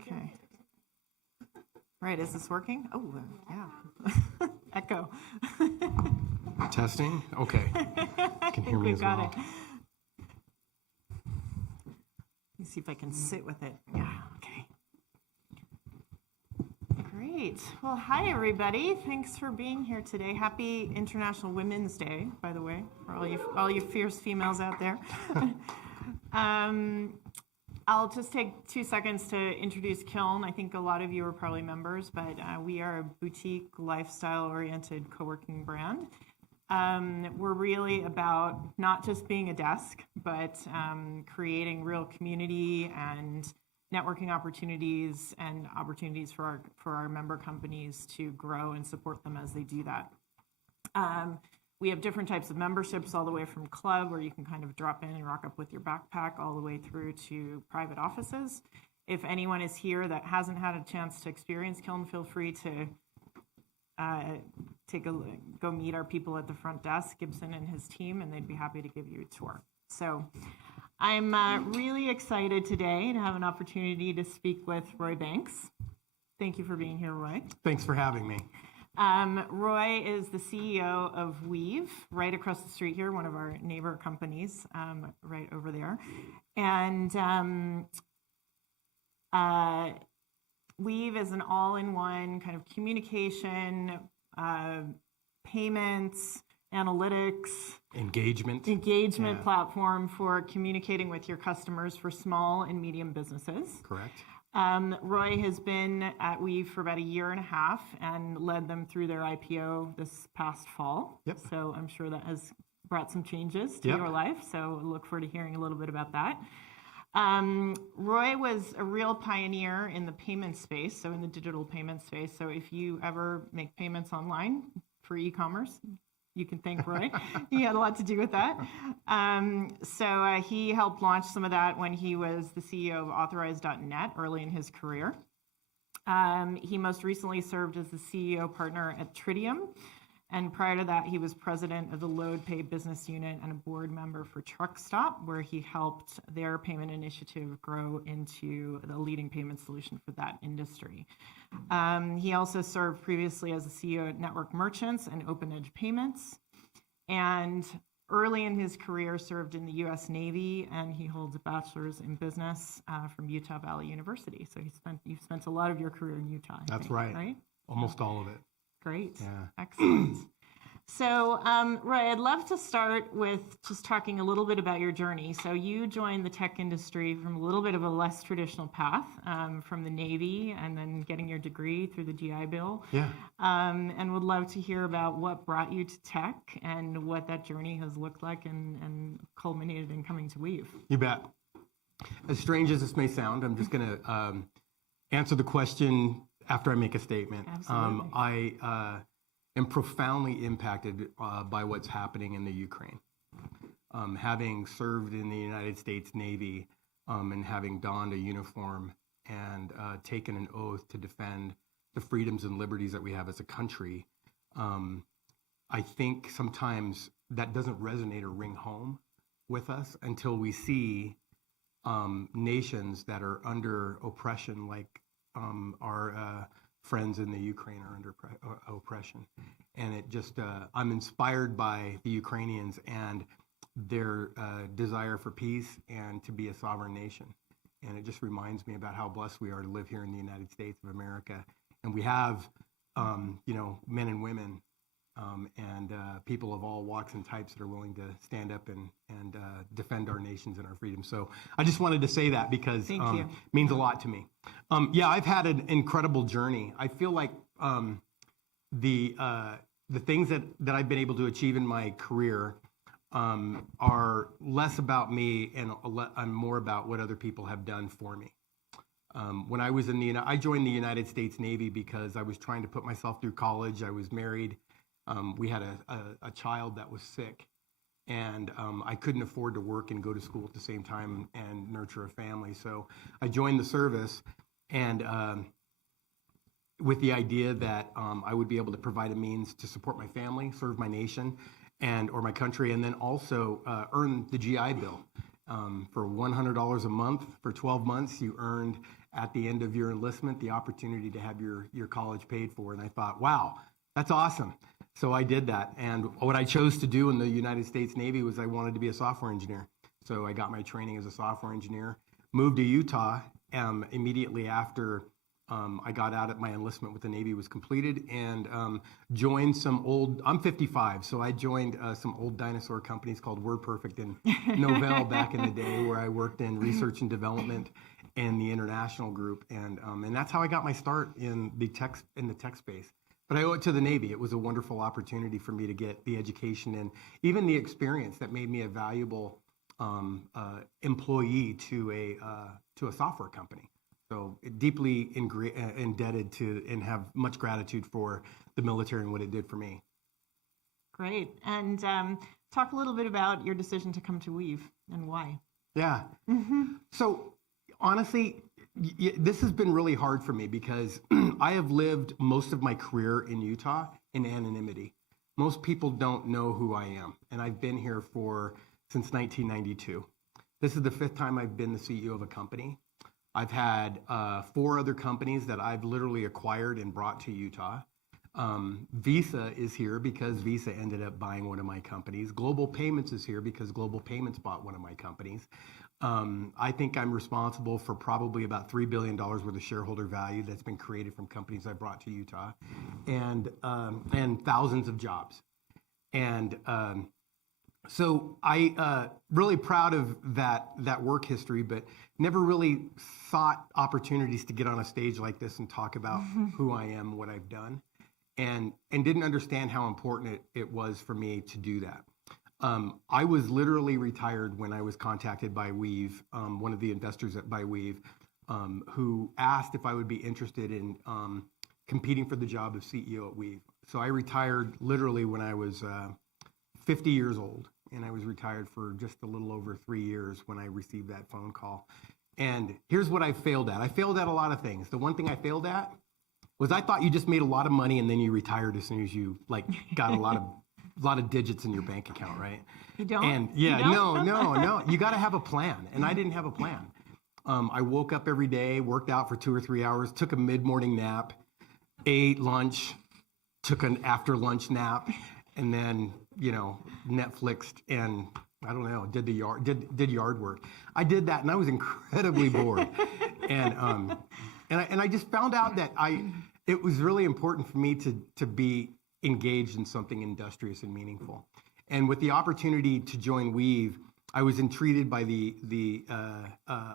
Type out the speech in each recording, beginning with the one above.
Okay. Right, is this working? Oh, yeah. Echo. Testing? Okay. You can hear me as well. Let me see if I can sit with it. Yeah, okay. Great. Well, hi, everybody. Thanks for being here today. Happy International Women's Day, by the way, for all you fierce females out there. I'll just take 2 seconds to introduce Kiln. I think a lot of you are probably members, but we are a boutique, lifestyle-oriented co-working brand. We're really about not just being a desk, but creating real community and networking opportunities and opportunities for our member companies to grow and support them as they do that. We have different types of memberships, all the way from club, where you can kind of drop in and rock up with your backpack, all the way through to private offices. If anyone is here that hasn't had a chance to experience Kiln, feel free to go meet our people at the front desk, Gibson and his team, and they'd be happy to give you a tour. So I'm really excited today to have an opportunity to speak with Roy Banks. Thank you for being here, Roy. Thanks for having me. Roy is the CEO of Weave, right across the street here, one of our neighbor companies, right over there. And Weave is an all-in-one kind of communication, payments, analytics, engagement platform for communicating with your customers for small and medium businesses. Correct. Roy has been at Weave for about 1.5 years and led them through their IPO this past fall. Yep. So I'm sure that has brought some changes to your life. So look forward to hearing a little bit about that. Roy was a real pioneer in the payment space, so in the digital payment space. So if you ever make payments online for e-commerce, you can thank Roy. He had a lot to do with that. So he helped launch some of that when he was the CEO of Authorize.net early in his career. He most recently served as the CEO partner at Tritium. And prior to that, he was president of the LoadPay business unit and a board member for TruckStop, where he helped their payment initiative grow into the leading payment solution for that industry. He also served previously as the CEO at Network Merchants and Open Edge Payments. And early in his career, served in the U.S. Navy, and he holds a bachelor's in business from Utah Valley University. So you've spent a lot of your career in Utah. That's right? Almost all of it. Great. Yeah. Excellent. So, Roy, I'd love to start with just talking a little bit about your journey. So you joined the tech industry from a little bit of a less traditional path, from the Navy and then getting your degree through the GI Bill. Yeah. And would love to hear about what brought you to tech and what that journey has looked like and culminated in coming to Weave. You bet. As strange as this may sound, I'm just going to answer the question after I make a statement. Absolutely. I am profoundly impacted by what's happening in the Ukraine. Having served in the United States Navy and having donned a uniform and taken an oath to defend the freedoms and liberties that we have as a country, I think sometimes that doesn't resonate or ring home with us until we see nations that are under oppression, like our friends in the Ukraine are under oppression. And it just, I'm inspired by the Ukrainians and their desire for peace and to be a sovereign nation. And it just reminds me about how blessed we are to live here in the United States of America. And we have, men and women and people of all walks and types that are willing to stand up and defend our nations and our freedom. So I just wanted to say that because it means a lot to me. I've had an incredible journey. I feel like the things that I've been able to achieve in my career are less about me and more about what other people have done for me. When I was I joined the United States Navy because I was trying to put myself through college. I was married. We had a child that was sick, and I couldn't afford to work and go to school at the same time and nurture a family. So I joined the service, and with the idea that I would be able to provide a means to support my family, serve my nation, or my country, and then also earn the GI Bill. For $100 a month for 12 months, you earned at the end of your enlistment the opportunity to have your college paid for. And I thought, wow, that's awesome. So I did that. And what I chose to do in the United States Navy was I wanted to be a software engineer. So I got my training as a software engineer, moved to Utah immediately after I got out at my enlistment with the Navy was completed, and joined some old, I'm 55, so I joined some old dinosaur companies called WordPerfect and Novell back in the day, where I worked in research and development and the international group, and that's how I got my start in the tech space. But I owe it to the Navy. It was a wonderful opportunity for me to get the education and even the experience that made me a valuable employee to a software company. So deeply indebted to and have much gratitude for the military and what it did for me. Great. And talk a little bit about your decision to come to Weave and why. Yeah. So honestly, this has been really hard for me because I have lived most of my career in Utah in anonymity. Most people don't know who I am, and I've been here since 1992. This is the 5th time I've been the CEO of a company. I've had 4 other companies that I've literally acquired and brought to Utah. Visa is here because Visa ended up buying one of my companies. Global Payments is here because Global Payments bought one of my companies. I think I'm responsible for probably about $3 billion worth of shareholder value that's been created from companies I brought to Utah, and thousands of jobs. And so I really proud of that work history, but never really sought opportunities to get on a stage like this and talk about who I am, what I've done, and didn't understand how important it was for me to do that. I was literally retired when I was contacted by Weave, one of the investors by Weave, who asked if I would be interested in competing for the job of CEO at Weave. So I retired literally when I was 50 years old, and I was retired for just a little over 3 years when I received that phone call. And here's what I failed at. I failed at a lot of things. The one thing I failed at was I thought you just made a lot of money and then you retired as soon as you got a lot of digits in your bank account, right? You don't? And yeah, no. You got to have a plan, and I didn't have a plan. I woke up every day, worked out for 2 or 3 hours, took a mid-morning nap, ate lunch, took an after-lunch nap, and then Netflixed and I don't know, did yard work. I did that, and I was incredibly bored, and I just found out that it was really important for me to be engaged in something industrious and meaningful. And with the opportunity to join Weave, I was intrigued by the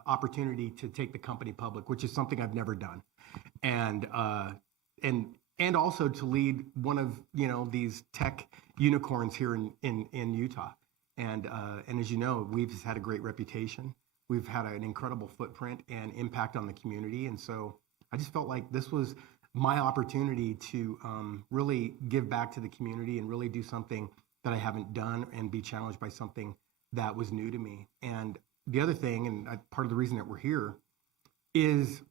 opportunity to take the company public, which is something I've never done, and also to lead one of these tech unicorns here in Utah. And as you know, Weave has had a great reputation. We've had an incredible footprint and impact on the community, and so I just felt like this was my opportunity to really give back to the community and really do something that I haven't done and be challenged by something that was new to me. And the other thing, and part of the reason that we're here, is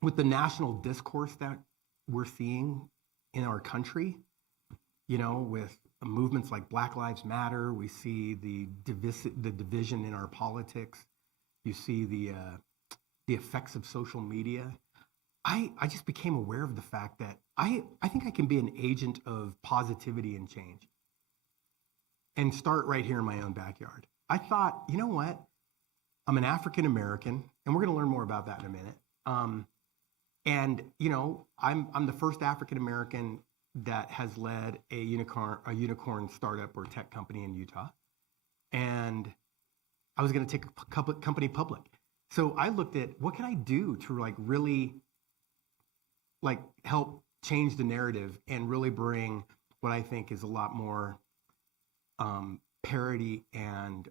with the national discourse that we're seeing in our country, with movements like Black Lives Matter, we see the division in our politics, you see the effects of social media. I just became aware of the fact that I think I can be an agent of positivity and change and start right here in my own backyard. I thought, you know what? I'm an African American, and we're going to learn more about that in a minute. I'm the first African American that has led a unicorn startup or tech company in Utah, and I was going to take a company public. So I looked at what can I do to really help change the narrative and really bring what I think is a lot more parity and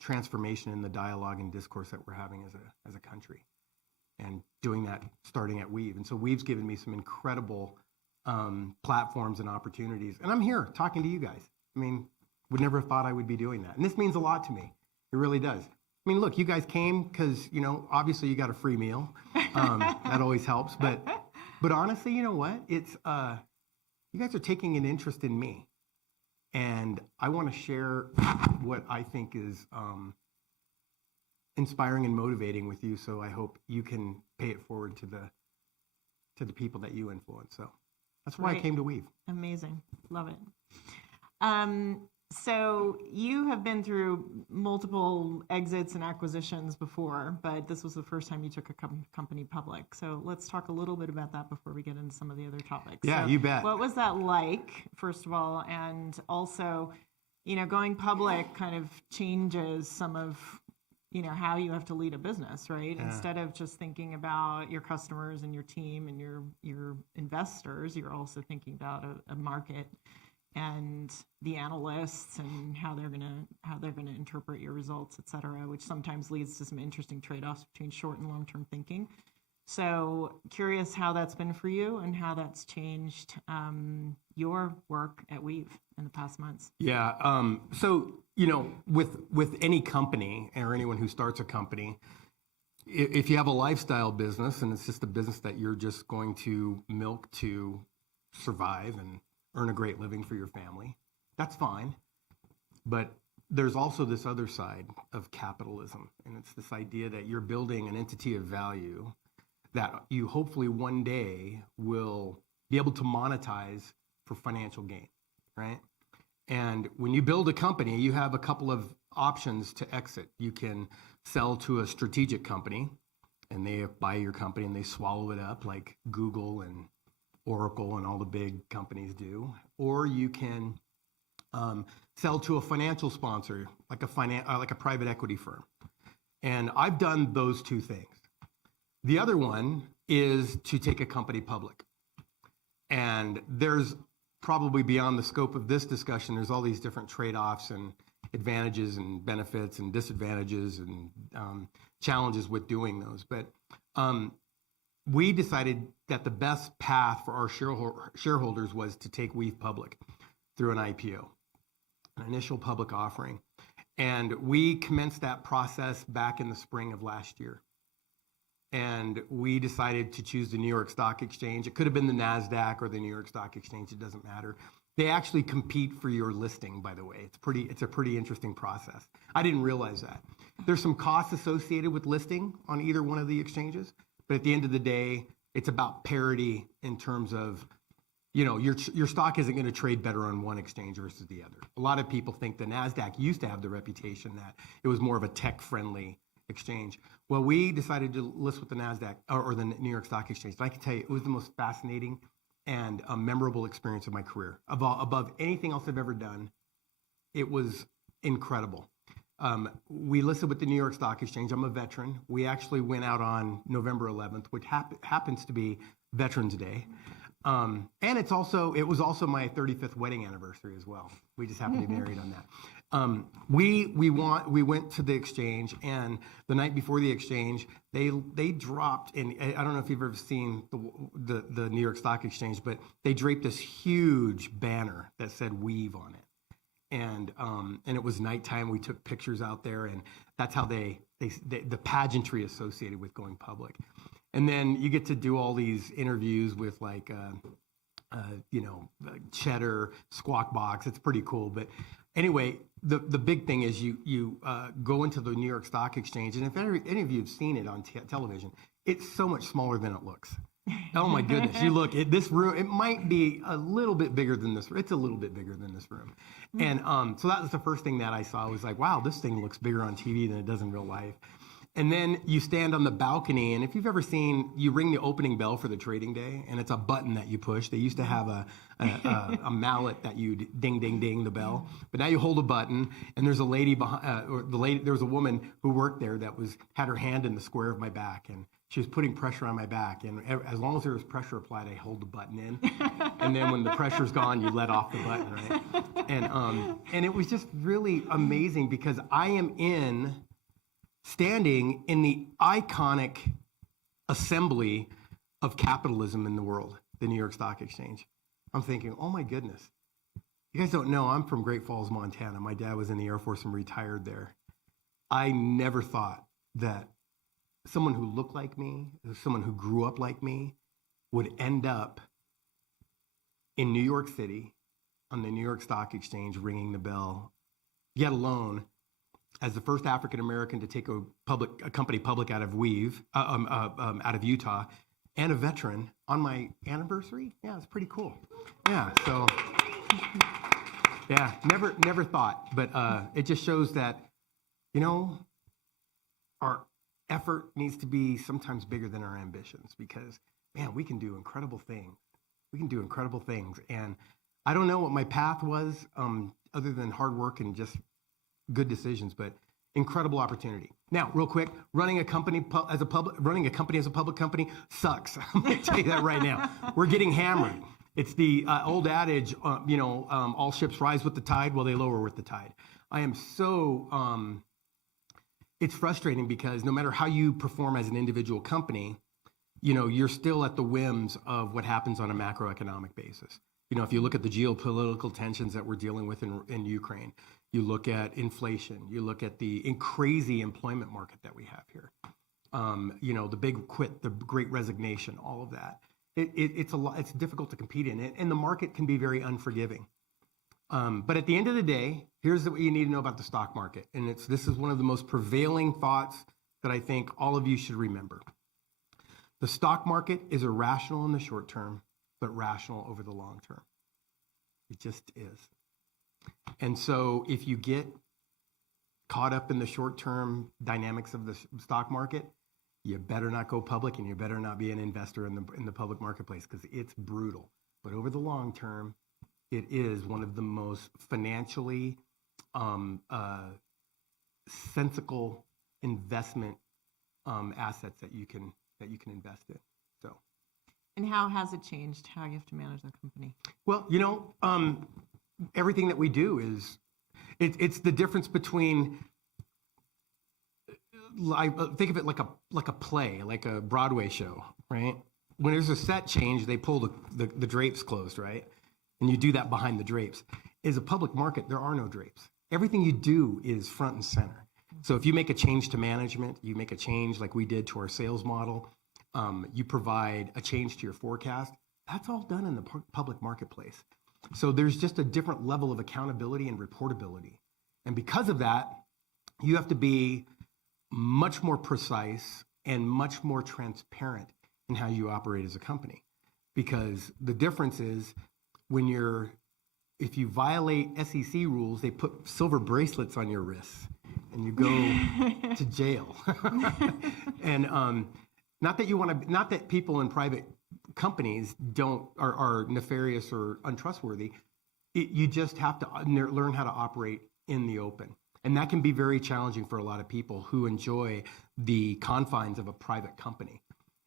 transformation in the dialogue and discourse that we're having as a country, and doing that starting at Weave. And so Weave's given me some incredible platforms and opportunities, and I'm here talking to you guys. I mean, would never have thought I would be doing that, and this means a lot to me. It really does. I mean, look, you guys came because obviously you got a free meal. That always helps, but honestly, you know what? It's you guys are taking an interest in me, and I want to share what I think is inspiring and motivating with you. So I hope you can pay it forward to the people that you influence. So that's why I came to Weave. Amazing. Love it. So you have been through multiple exits and acquisitions before, but this was the first time you took a company public. So let's talk a little bit about that before we get into some of the other topics. Yeah, so you bet. What was that like, first of all? And also, going public kind of changes some of, how you have to lead a business, right? Yeah. Instead of just thinking about your customers and your team and your investors, you're also thinking about a market and the analysts and how they're gonna interpret your results, et cetera, which sometimes leads to some interesting trade-offs between short and long-term thinking. So curious how that's been for you and how that's changed your work at Weave in the past months. Yeah. So with any company or anyone who starts a company, if you have a lifestyle business and it's just a business that you're just going to milk to survive and earn a great living for your family, that's fine. But there's also this other side of capitalism, and it's this idea that you're building an entity of value that you hopefully one day will be able to monetize for financial gain, right? And when you build a company, you have a couple of options to exit. You can sell to a strategic company, and they buy your company and they swallow it up like Google and Oracle and all the big companies do, or you can sell to a financial sponsor, like a private equity firm. And I've done those two things. The other one is to take a company public. And there's probably beyond the scope of this discussion, there's all these different trade-offs and advantages and benefits and disadvantages and challenges with doing those. But we decided that the best path for our shareholders was to take Weave public through an IPO, an initial public offering. And we commenced that process back in the spring of last year. And we decided to choose the New York Stock Exchange. It could have been the NASDAQ or the New York Stock Exchange. It doesn't matter. They actually compete for your listing, by the way. It's a pretty interesting process. I didn't realize that. There's some costs associated with listing on either one of the exchanges. But at the end of the day, it's about parity in terms of, your stock isn't going to trade better on one exchange versus the other. A lot of people think the NASDAQ used to have the reputation that it was more of a tech-friendly exchange. Well, we decided to list with the NASDAQ or the New York Stock Exchange. And I can tell you, it was the most fascinating and memorable experience of my career. Above anything else I've ever done, it was incredible. We listed with the New York Stock Exchange. I'm a veteran. We actually went out on November 11th, which happens to be Veterans Day. And it was also my 35th wedding anniversary as well. We just happened to be married on that. We went to the exchange, and the night before the exchange, they dropped in. I don't know if you've ever seen the New York Stock Exchange, but they draped this huge banner that said Weave on it. And it was nighttime. We took pictures out there, and that's how the pageantry associated with going public. And then you get to do all these interviews with Cheddar, Squawk Box. It's pretty cool. But anyway, the big thing is you go into the New York Stock Exchange, and if any of you have seen it on television, it's so much smaller than it looks. Oh my goodness! You look at this room. It might be a little bit bigger than this. It's a little bit bigger than this room, and so that was the first thing that I saw. I was like, wow, this thing looks bigger on TV than it does in real life. And then you stand on the balcony, and if you've ever seen, you ring the opening bell for the trading day, and it's a button that you push. They used to have a mallet that you ding, ding, ding the bell, but now you hold a button, and there's a lady behind. There was a woman who worked there that had her hand in the square of my back, and she was putting pressure on my back. And as long as there was pressure applied, I hold the button in, and then when the pressure's gone, you let off the button, right? And it was just really amazing because I am standing in the iconic assembly of capitalism in the world, the New York Stock Exchange. I'm thinking, oh my goodness. You guys don't know, I'm from Great Falls, Montana. My dad was in the Air Force and retired there. I never thought that someone who looked like me, someone who grew up like me, would end up in New York City on the New York Stock Exchange ringing the bell, yet alone as the first African American to take a company public out of out of Utah, and a veteran on my anniversary. Yeah, it's pretty cool. Yeah, so yeah, never thought, but it just shows that, our effort needs to be sometimes bigger than our ambitions, because man, we can do incredible things. We can do incredible things, and I don't know what my path was, other than hard work and just good decisions, but incredible opportunity. Now, real quick, running a company as a public company sucks. I'm going to tell you that right now. We're getting hammered. It's the old adage, all ships rise with the tide, well, they lower with the tide. I am so, it's frustrating because no matter how you perform as an individual company, you're still at the whims of what happens on a macroeconomic basis. If you look at the geopolitical tensions that we're dealing with in Ukraine, you look at inflation, you look at the crazy employment market that we have here, the big quit, the great resignation, all of that. It's difficult to compete in it, and the market can be very unforgiving. But at the end of the day, here's what you need to know about the stock market, and this is one of the most prevailing thoughts that I think all of you should remember. The stock market is irrational in the short term, but rational over the long term. It just is. And so if you get caught up in the short-term dynamics of the stock market, you better not go public, and you better not be an investor in the public marketplace, because it's brutal. But over the long term, it is one of the most financially sensible investment assets that you can invest in. So. And how has it changed how you have to manage the company? Well, everything that we do is, it's the difference between, think of it like a play, like a Broadway show, right? When there's a set change, they pull the drapes closed, right? And you do that behind the drapes. As a public market, there are no drapes. Everything you do is front and center. So if you make a change to management, you make a change like we did to our sales model, you provide a change to your forecast, that's all done in the public marketplace. So there's just a different level of accountability and reportability. And because of that, you have to be much more precise and much more transparent in how you operate as a company. Because the difference is, if you violate SEC rules, they put silver bracelets on your wrists and you go to jail. And not that people in private companies are nefarious or untrustworthy. You just have to learn how to operate in the open. And that can be very challenging for a lot of people who enjoy the confines of a private company.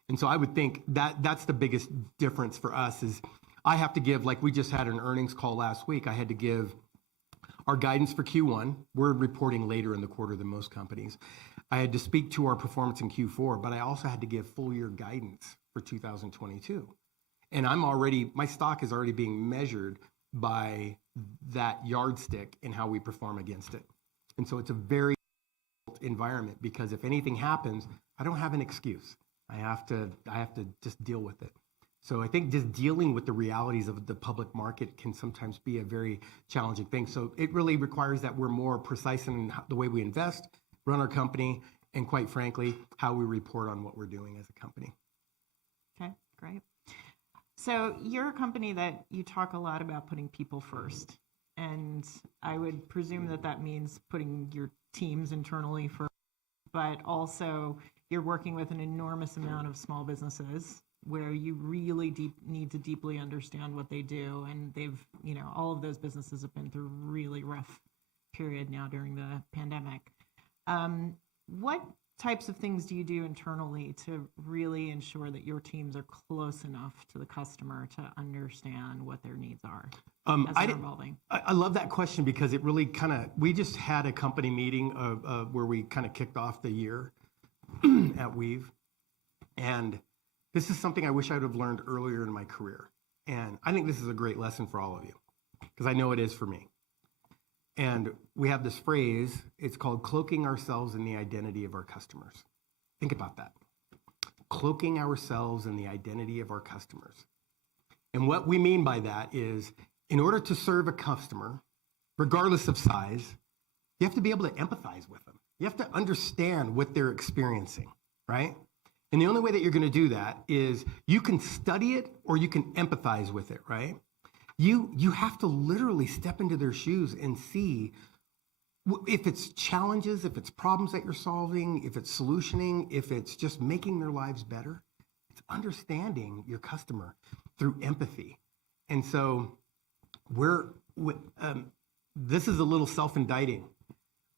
And so I would think that's the biggest difference for us is I have to give, like we just had an earnings call last week, I had to give our guidance for Q1. We're reporting later in the quarter than most companies. I had to speak to our performance in Q4, but I also had to give full year guidance for 2022. And my stock is already being measured by that yardstick in how we perform against it. And so it's a very environment, because if anything happens, I don't have an excuse. I have to just deal with it. So I think just dealing with the realities of the public market can sometimes be a very challenging thing. So it really requires that we're more precise in the way we invest, run our company, and quite frankly, how we report on what we're doing as a company. Okay, great. So you're a company that you talk a lot about putting people first. And I would presume that means putting your teams internally first, but also you're working with an enormous amount of small businesses where you really need to deeply understand what they do. And all of those businesses have been through a really rough period now during the pandemic. What types of things do you do internally to really ensure that your teams are close enough to the customer to understand what their needs are as they're evolving? I love that question, because it really we just had a company meeting where we kind of kicked off the year at Weave. And this is something I wish I would have learned earlier in my career. And I think this is a great lesson for all of you, because I know it is for me. And we have this phrase, it's called cloaking ourselves in the identity of our customers. Think about that. Cloaking ourselves in the identity of our customers. And what we mean by that is, in order to serve a customer, regardless of size, you have to be able to empathize with them. You have to understand what they're experiencing, right? And the only way that you're going to do that is you can study it or you can empathize with it, right? You have to literally step into their shoes and see if it's challenges, if it's problems that you're solving, if it's solutioning, if it's just making their lives better. It's understanding your customer through empathy. And so this is a little self-indicting.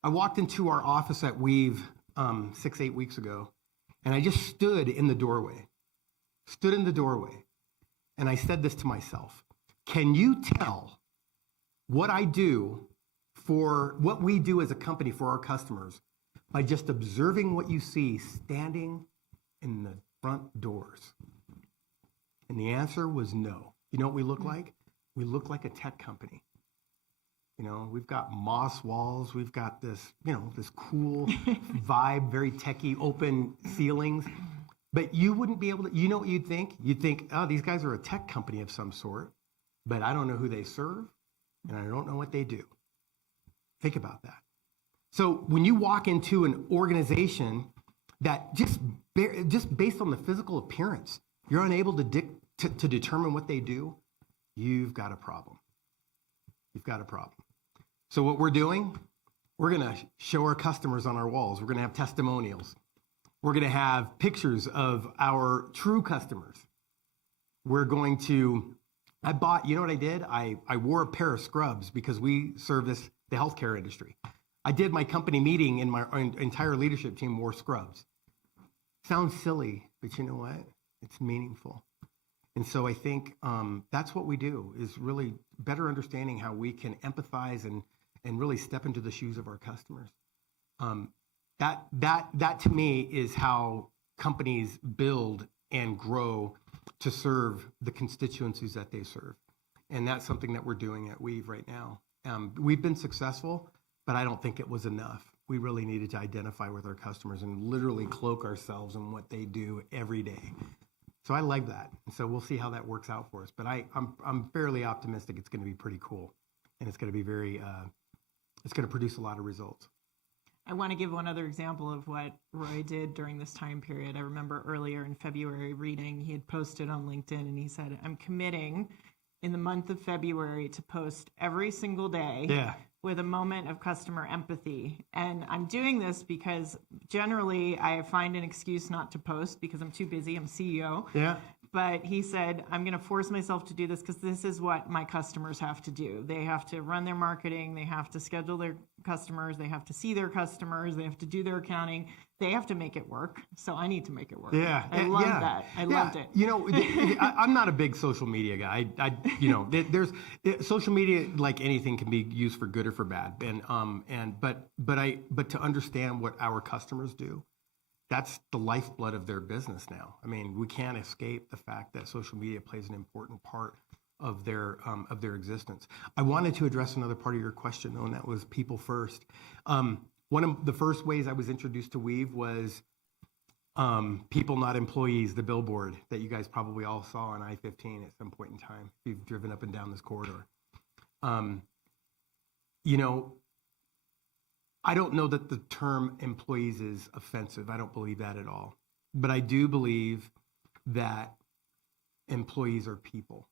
I walked into our office at Weave 6-8 weeks ago, and I just stood in the doorway, and I said this to myself: can you tell what I do for what we do as a company for our customers by just observing what you see standing in the front doors? And the answer was no. You know what we look like? We look like a tech company. You know, we've got moss walls. We've got this, this cool vibe, very techie, open ceilings. But you wouldn't be able to, you know what you'd think? You'd think, oh, these guys are a tech company of some sort, but I don't know who they serve, and I don't know what they do. Think about that. So when you walk into an organization that just based on the physical appearance, you're unable to determine what they do, you've got a problem. You've got a problem. So what we're doing, we're going to show our customers on our walls. We're going to have testimonials. We're going to have pictures of our true customers. We're going to, you know what I did? I wore a pair of scrubs because we service the healthcare industry. I did my company meeting and my entire leadership team wore scrubs. Sounds silly, but you know what? It's meaningful. And so I think that's what we do, is really better understanding how we can empathize and really step into the shoes of our customers. That to me is how companies build and grow to serve the constituencies that they serve. And that's something that we're doing at Weave right now. We've been successful, but I don't think it was enough. We really needed to identify with our customers and literally cloak ourselves in what they do every day. So I like that. And so we'll see how that works out for us. But I'm fairly optimistic it's going to be pretty cool. And it's going to be it's going to produce a lot of results. I want to give one other example of what Roy did during this time period. I remember earlier in February reading, he had posted on LinkedIn and he said, I'm committing in the month of February to post every single day with a moment of customer empathy. And I'm doing this because generally I find an excuse not to post because I'm too busy. I'm CEO. Yeah. But he said, I'm going to force myself to do this because this is what my customers have to do. They have to run their marketing. They have to schedule their customers. They have to see their customers. They have to do their accounting. They have to make it work. So I need to make it work. Yeah. I love that. I loved it. You know, I'm not a big social media guy. There's social media, like anything, can be used for good or for bad. But to understand what our customers do, that's the lifeblood of their business now. I mean, we can't escape the fact that social media plays an important part of their existence. I wanted to address another part of your question, though, and that was people first. One of the first ways I was introduced to Weave was People Not Employees, the billboard that you guys probably all saw on I-15 at some point in time if you've driven up and down this corridor. I don't know that the term employees is offensive. I don't believe that at all. But I do believe that employees are people.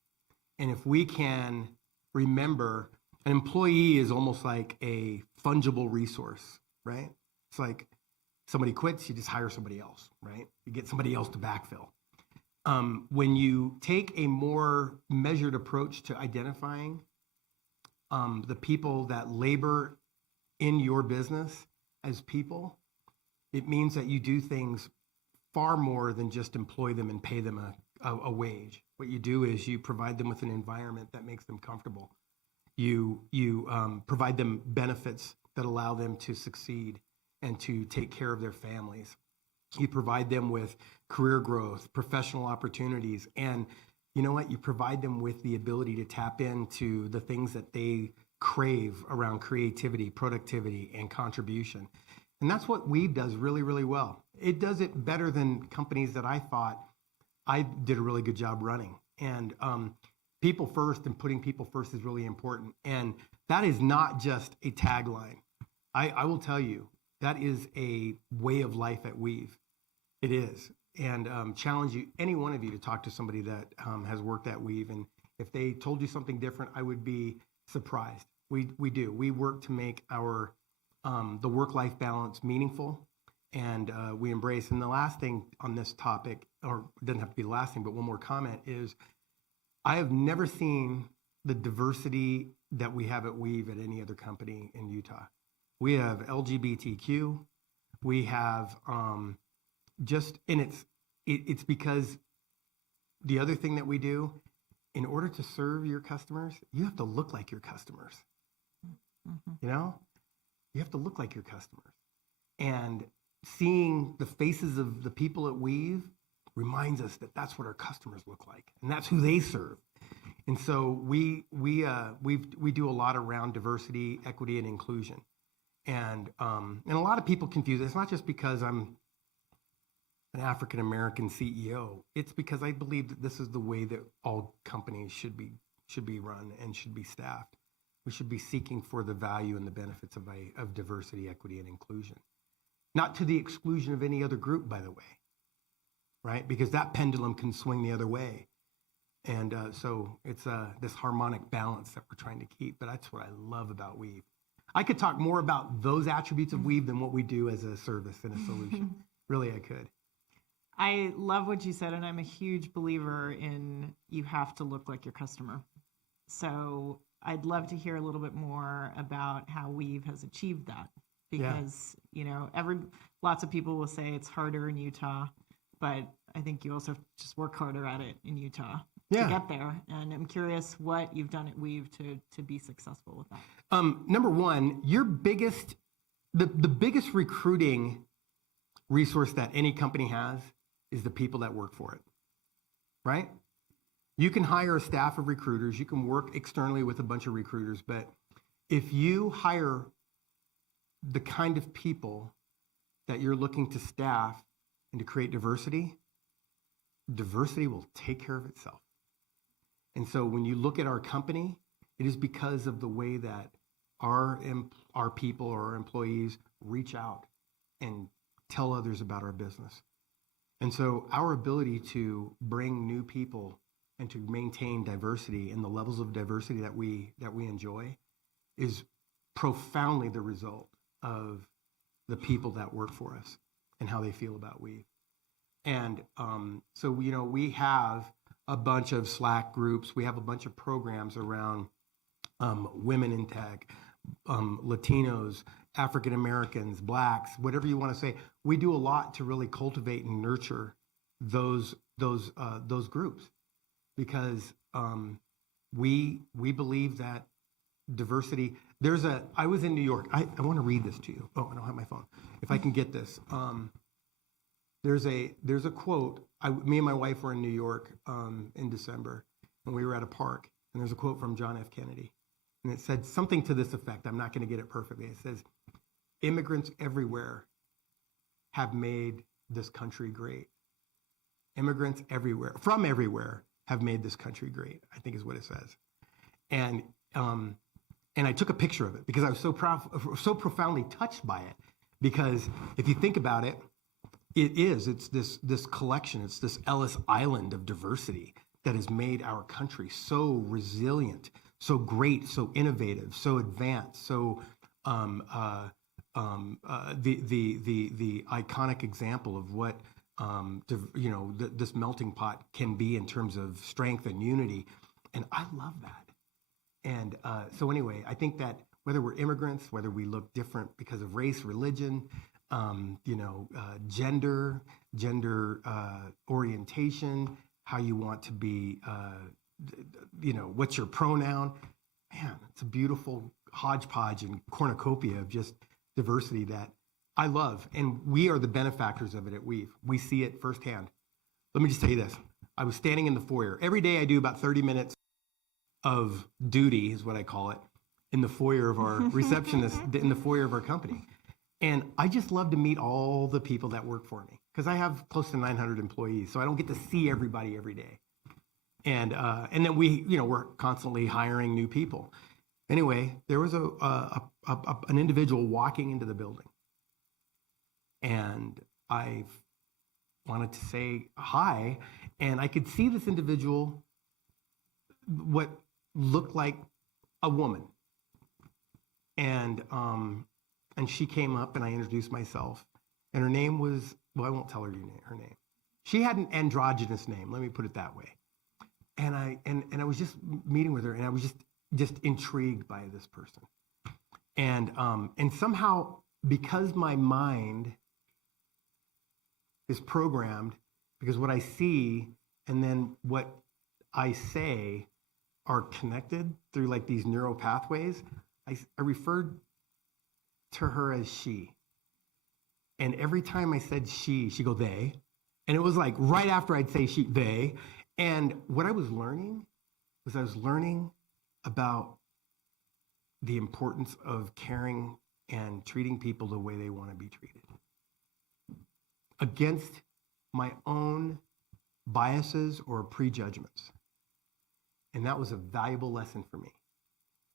And if we can remember, an employee is almost like a fungible resource, right? It's like somebody quits, you just hire somebody else, right? You get somebody else to backfill. When you take a more measured approach to identifying the people that labor in your business as people, it means that you do things far more than just employ them and pay them a wage. What you do is you provide them with an environment that makes them comfortable. You provide them benefits that allow them to succeed and to take care of their families. You provide them with career growth, professional opportunities, and you know what? You provide them with the ability to tap into the things that they crave around creativity, productivity, and contribution. And that's what Weave does really, really well. It does it better than companies that I thought I did a really good job running. And people first and putting people first is really important. And that is not just a tagline. I will tell you, that is a way of life at Weave. It is. And challenge you, any one of you, to talk to somebody that has worked at Weave. And if they told you something different, I would be surprised. We do. We work to make our the work-life balance meaningful, and we embrace. And the last thing on this topic, or it doesn't have to be the last thing, but one more comment is, I have never seen the diversity that we have at Weave at any other company in Utah. We have LGBTQ. We have and it's because the other thing that we do, in order to serve your customers, you have to look like your customers. You know, you have to look like your customers. And seeing the faces of the people at Weave reminds us that that's what our customers look like, and that's who they serve. And so we do a lot around diversity, equity, and inclusion. And a lot of people confuse it. It's not just because I'm an African-American CEO. It's because I believe that this is the way that all companies should be run and should be staffed. We should be seeking for the value and the benefits of diversity, equity, and inclusion. Not to the exclusion of any other group, by the way, right? Because that pendulum can swing the other way. And so it's this harmonic balance that we're trying to keep. But that's what I love about Weave. I could talk more about those attributes of Weave than what we do as a service and a solution. Really, I could. I love what you said, and I'm a huge believer in you have to look like your customer. So I'd love to hear a little bit more about how Weave has achieved that, because lots of people will say it's harder in Utah, but I think you also just work harder at it in Utah to get there. And I'm curious what you've done at Weave to be successful with that. Number one, the biggest recruiting resource that any company has is the people that work for it, right? You can hire a staff of recruiters. You can work externally with a bunch of recruiters. But if you hire the kind of people that you're looking to staff and to create diversity, diversity will take care of itself. And so when you look at our company, it is because of the way that our people or our employees reach out and tell others about our business. And so our ability to bring new people and to maintain diversity and the levels of diversity that we enjoy is profoundly the result of the people that work for us and how they feel about Weave. And so we have a bunch of Slack groups. We have a bunch of programs around women in tech, Latinos, African Americans, Blacks, whatever you want to say. We do a lot to really cultivate and nurture those groups, because we believe that diversity. I was in New York. I want to read this to you. Oh, I don't have my phone. If I can get this. There's a quote. Me and my wife were in New York in December, and we were at a park, and there's a quote from John F. Kennedy, and it said something to this effect. I'm not going to get it perfectly. It says, "Immigrants everywhere have made this country great. Immigrants everywhere, from everywhere, have made this country great," I think is what it says. And I took a picture of it because I was so profoundly touched by it. Because if you think about it, it's this collection, it's this Ellis Island of diversity that has made our country so resilient, so great, so innovative, so advanced, so the iconic example of what this melting pot can be in terms of strength and unity. And I love that. And so anyway, I think that whether we're immigrants, whether we look different because of race, religion, gender orientation, how you want to be, what's your pronoun, man, it's a beautiful hodgepodge and cornucopia of just diversity that I love. And we are the benefactors of it at Weave. We see it firsthand. Let me just tell you this. I was standing in the foyer. Every day I do about 30 minutes of duty, is what I call it, in the foyer of our receptionist, in the foyer of our company. And I just love to meet all the people that work for me, because I have close to 900 employees, so I don't get to see everybody every day. And then we're constantly hiring new people. Anyway, there was an individual walking into the building, and I wanted to say hi, and I could see this individual, what looked like a woman, and she came up, and I introduced myself, and her name was, well, I won't tell her her name. She had an androgynous name, let me put it that way. And I was just meeting with her, and I was just intrigued by this person. And somehow, because my mind is programmed, because what I see and then what I say are connected through like these neural pathways, I referred to her as she. And every time I said she'd go they. And it was like right after I'd say they. And what I was learning about the importance of caring and treating people the way they want to be treated, against my own biases or prejudgments. And that was a valuable lesson for me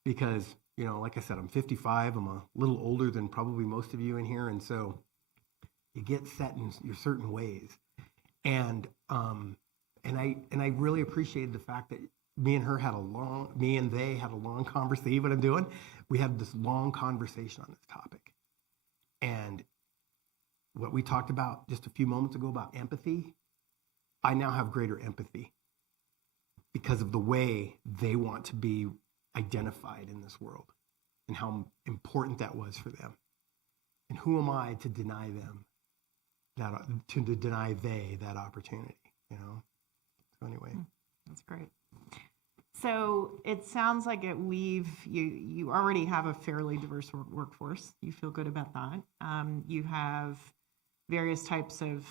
because, like I said, I'm 55. I'm a little older than probably most of you in here. And so you get set in your certain ways. And I really appreciated the fact that me and they had a long conversation. See what I'm doing? We had this long conversation on this topic. And what we talked about just a few moments ago about empathy, I now have greater empathy because of the way they want to be identified in this world and how important that was for them. And who am I to deny them to deny that opportunity, So anyway. That's great. So it sounds like you already have a fairly diverse workforce. You feel good about that. You have various types of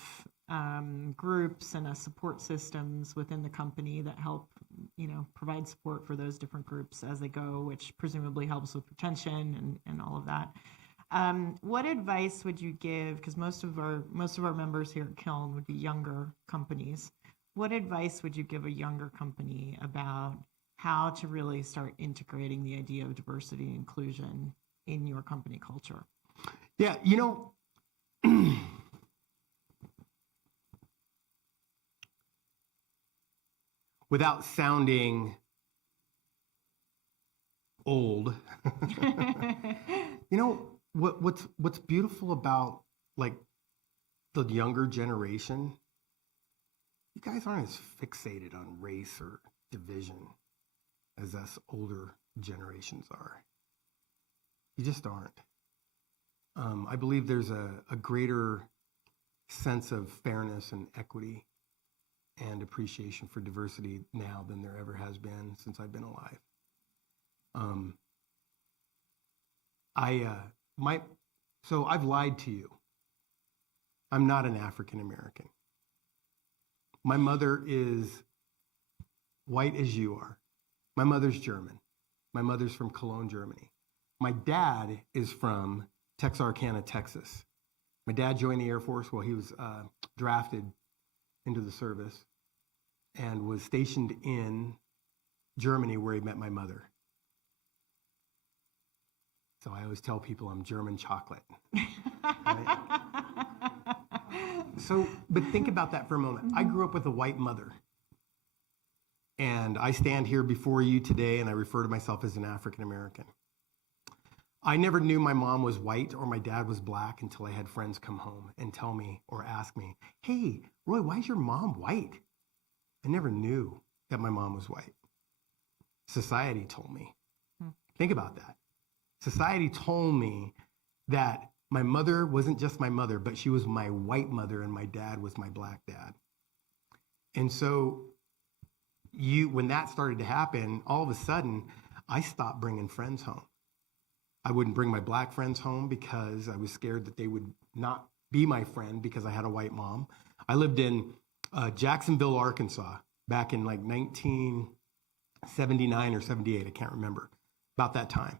groups and support systems within the company that help, provide support for those different groups as they go, which presumably helps with retention and all of that. What advice would you give? Because most of our members here at Kiln would be younger companies. What advice would you give a younger company about how to really start integrating the idea of diversity and inclusion in your company culture? Yeah, without sounding old, what's beautiful about like the younger generation, you guys aren't as fixated on race or division as us older generations are. You just aren't. I believe there's a greater sense of fairness and equity and appreciation for diversity now than there ever has been since I've been alive. So I've lied to you. I'm not an African American. My mother is white as you are. My mother's German. My mother's from Cologne, Germany. My dad is from Texarkana, Texas. My dad joined the Air Force while he was drafted into the service and was stationed in Germany where he met my mother. So I always tell people I'm German chocolate. Right? But think about that for a moment. I grew up with a white mother. And I stand here before you today and I refer to myself as an African American. I never knew my mom was white or my dad was black until I had friends come home and tell me or ask me, "Hey, Roy, why is your mom white?" I never knew that my mom was white. Society told me. Think about that. Society told me that my mother wasn't just my mother, but she was my white mother and my dad was my black dad. And so when that started to happen, all of a sudden, I stopped bringing friends home. I wouldn't bring my black friends home because I was scared that they would not be my friend because I had a white mom. I lived in Jacksonville, Arkansas, back in like 1979 or 78, I can't remember, about that time.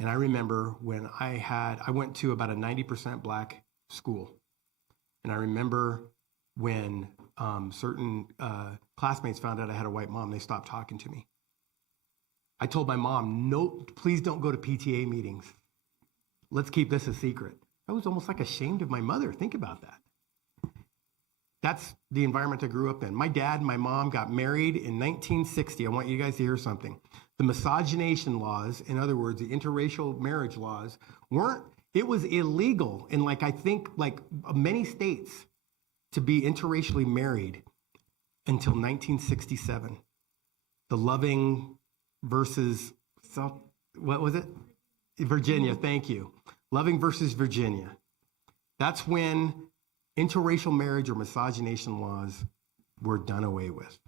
And I remember when I went to about a 90% black school. And I remember when certain classmates found out I had a white mom, they stopped talking to me. I told my mom, no, please don't go to PTA meetings. Let's keep this a secret. I was almost like ashamed of my mother. Think about that. That's the environment I grew up in. My dad and my mom got married in 1960. I want you guys to hear something. The miscegenation laws, in other words, the interracial marriage laws, it was illegal in I think many states to be interracially married until 1967. The Loving versus, what was it? Virginia, thank you. Loving versus Virginia. That's when interracial marriage or miscegenation laws were done away with.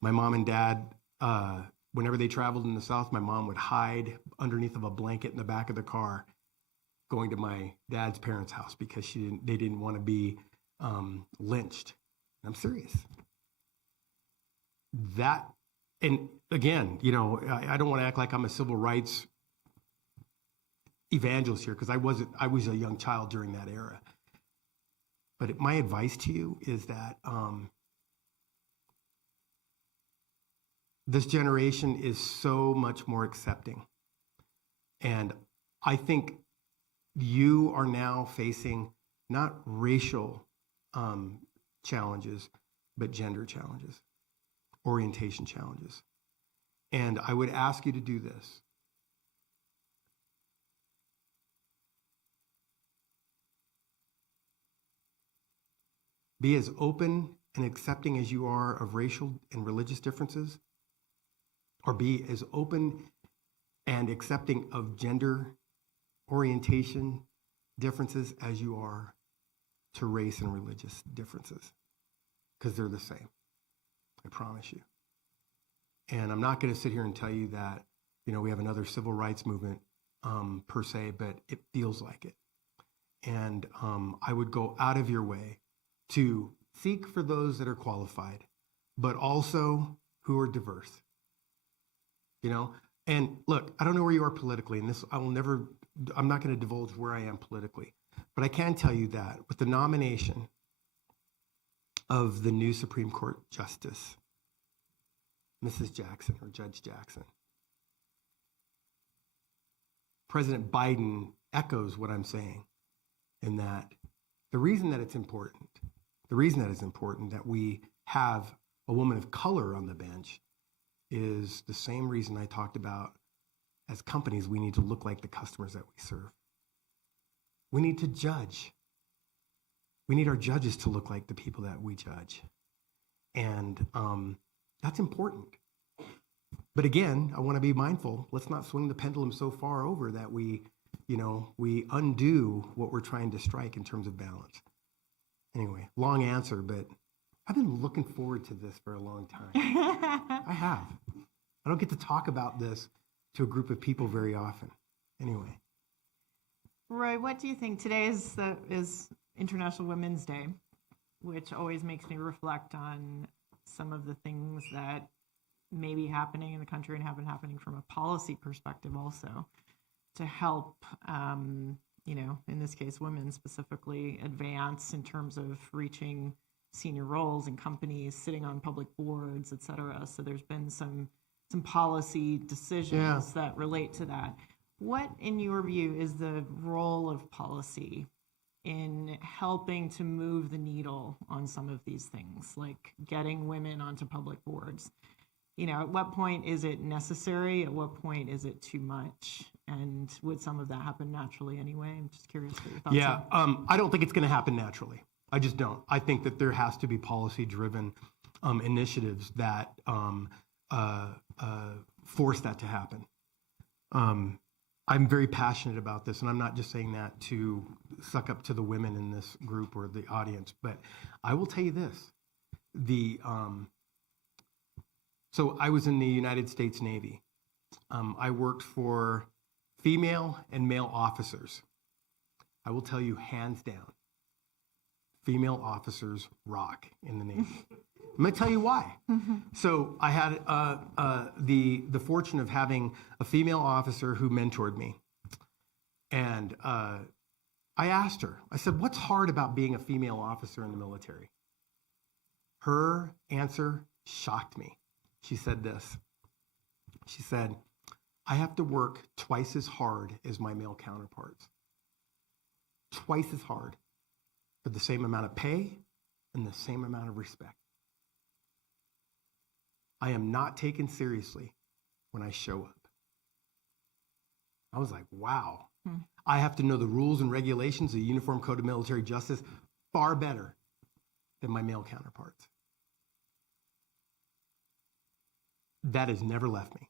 My mom and dad, whenever they traveled in the South, my mom would hide underneath of a blanket in the back of the car going to my dad's parents' house because they didn't want to be lynched. I'm serious. That, and again, I don't want to act like I'm a civil rights evangelist here because I was a young child during that era. But my advice to you is that this generation is so much more accepting. And I think you are now facing not racial challenges, but gender challenges, orientation challenges. And I would ask you to do this. Be as open and accepting as you are of racial and religious differences, or be as open and accepting of gender orientation differences as you are to race and religious differences, because they're the same. I promise you. And I'm not going to sit here and tell you that, we have another civil rights movement per se, but it feels like it. And I would go out of your way to seek for those that are qualified, but also who are diverse. And look, I don't know where you are politically, and I'm not going to divulge where I am politically, but I can tell you that with the nomination of the new Supreme Court Justice, Mrs. Jackson or Judge Jackson, President Biden echoes what I'm saying in that the reason that it's important that we have a woman of color on the bench is the same reason I talked about. As companies, we need to look like the customers that we serve. We need to judge. We need our judges to look like the people that we judge. And that's important. But again, I want to be mindful. Let's not swing the pendulum so far over that we undo what we're trying to strike in terms of balance. Anyway, long answer, but I've been looking forward to this for a long time. I have. I don't get to talk about this to a group of people very often. Anyway. Roy, what do you think? Today is International Women's Day, which always makes me reflect on some of the things that may be happening in the country and have been happening from a policy perspective also to help in this case, women specifically advance in terms of reaching senior roles in companies, sitting on public boards, et cetera. So there's been some policy decisions that relate to that. What, in your view, is the role of policy in helping to move the needle on some of these things, like getting women onto public boards? At what point is it necessary? At what point is it too much? And would some of that happen naturally anyway? I'm just curious what your thoughts are. I don't think it's going to happen naturally. I just don't. I think that there has to be policy-driven initiatives that force that to happen. I'm very passionate about this, and I'm not just saying that to suck up to the women in this group or the audience, but I will tell you this. So I was in the United States Navy. I worked for female and male officers. I will tell you, hands down, female officers rock in the Navy. I'm going to tell you why. Mm-hmm. So I had the fortune of having a female officer who mentored me. And I asked her, I said, what's hard about being a female officer in the military? Her answer shocked me. She said this: She said, I have to work twice as hard as my male counterparts. Twice as hard for the same amount of pay and the same amount of respect. I am not taken seriously when I show up. I was like, wow. I have to know the rules and regulations of the Uniform Code of Military Justice far better than my male counterparts. That has never left me.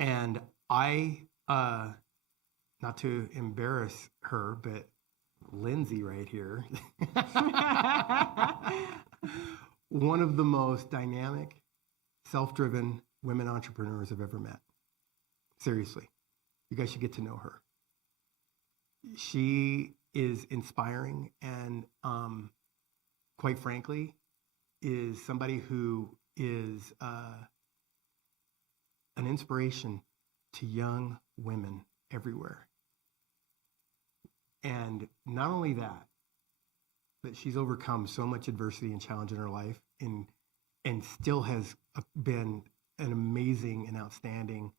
And I, not to embarrass her, but Lindsay right here, one of the most dynamic, self-driven women entrepreneurs I've ever met. Seriously, you guys should get to know her. She is inspiring and, quite frankly, is somebody who is an inspiration to young women everywhere. And not only that, but she's overcome so much adversity and challenge in her life and still has been an amazing and outstanding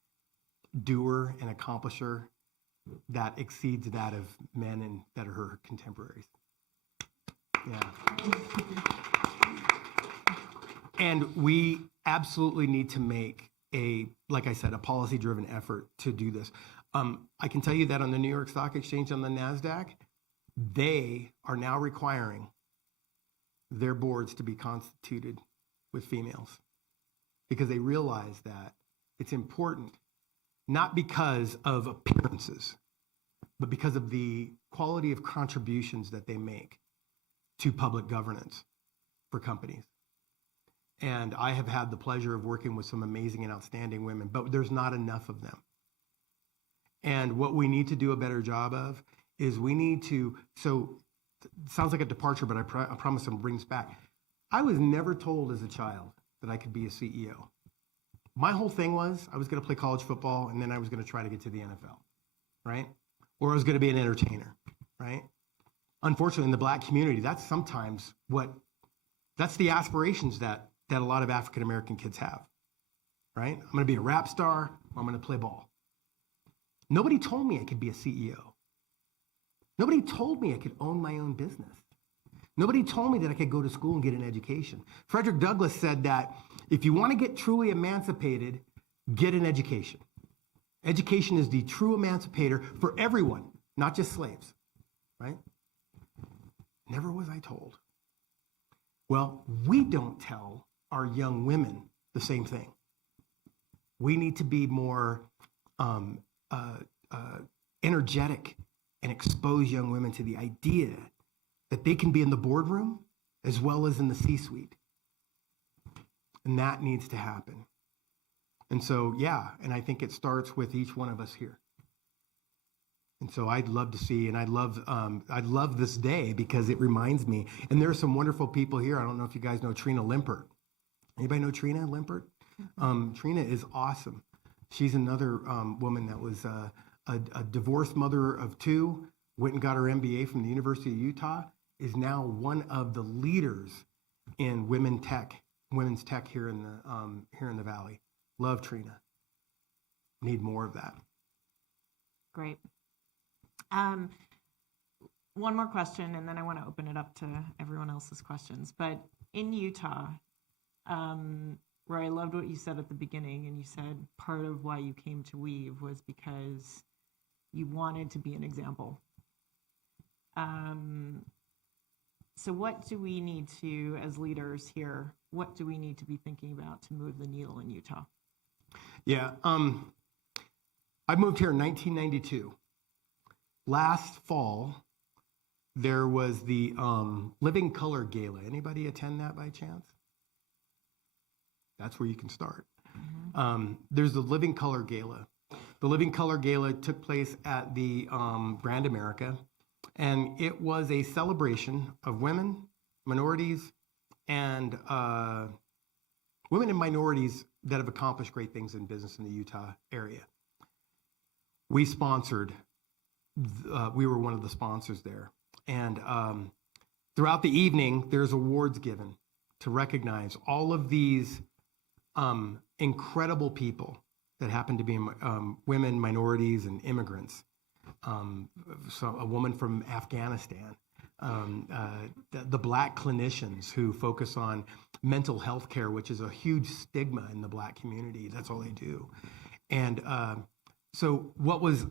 doer and accomplisher that exceeds that of men and that are her contemporaries. Yeah. And we absolutely need to make like I said, a policy-driven effort to do this. I can tell you that on the New York Stock Exchange, on the NASDAQ, they are now requiring their boards to be constituted with females because they realize that it's important, not because of appearances, but because of the quality of contributions that they make to public governance for companies. And I have had the pleasure of working with some amazing and outstanding women, but there's not enough of them. And what we need to do a better job of is we need to, so it sounds like a departure, but I promise I'm bring this back. I was never told as a child that I could be a CEO. My whole thing was I was going to play college football and then I was going to try to get to the NFL, right? Or I was going to be an entertainer, right? Unfortunately, in the Black community, that's sometimes that's the aspirations that a lot of African-American kids have, right? I'm going to be a rap star, or I'm going to play ball. Nobody told me I could be a CEO. Nobody told me I could own my own business. Nobody told me that I could go to school and get an education. Frederick Douglass said that if you want to get truly emancipated, get an education. Education is the true emancipator for everyone, not just slaves, right? Never was I told. Well, we don't tell our young women the same thing. We need to be more energetic and expose young women to the idea that they can be in the boardroom as well as in the C-suite. And that needs to happen. And so, yeah, and I think it starts with each one of us here. And so I'd love to see, and I'd love this day because it reminds me, and there are some wonderful people here. I don't know if you guys know Trina Limpert. Anybody know Trina Limpert? Trina is awesome. She's another woman that was a divorced mother of two, went and got her MBA from the University of Utah, is now one of the leaders in women's tech here in the Valley. Love Trina. Need more of that. Great. One more question, and then I want to open it up to everyone else's questions. But in Utah, Roy, I loved what you said at the beginning, and you said part of why you came to Weave was because you wanted to be an example. So what do we need to, as leaders here, what do we need to be thinking about to move the needle in Utah? Yeah, I moved here in 1992. Last fall, there was the Living Color Gala. Anybody attend that by chance? That's where you can start. Mm-hmm. There's the Living Color Gala. The Living Color Gala took place at the Grand America, and it was a celebration of women, minorities, and women and minorities that have accomplished great things in business in the Utah area. We were one of the sponsors there. And throughout the evening, there's awards given to recognize all of these incredible people that happen to be women, minorities, and immigrants. So a woman from Afghanistan, the Black clinicians who focus on mental health care, which is a huge stigma in the Black community. That's all they do. And so what was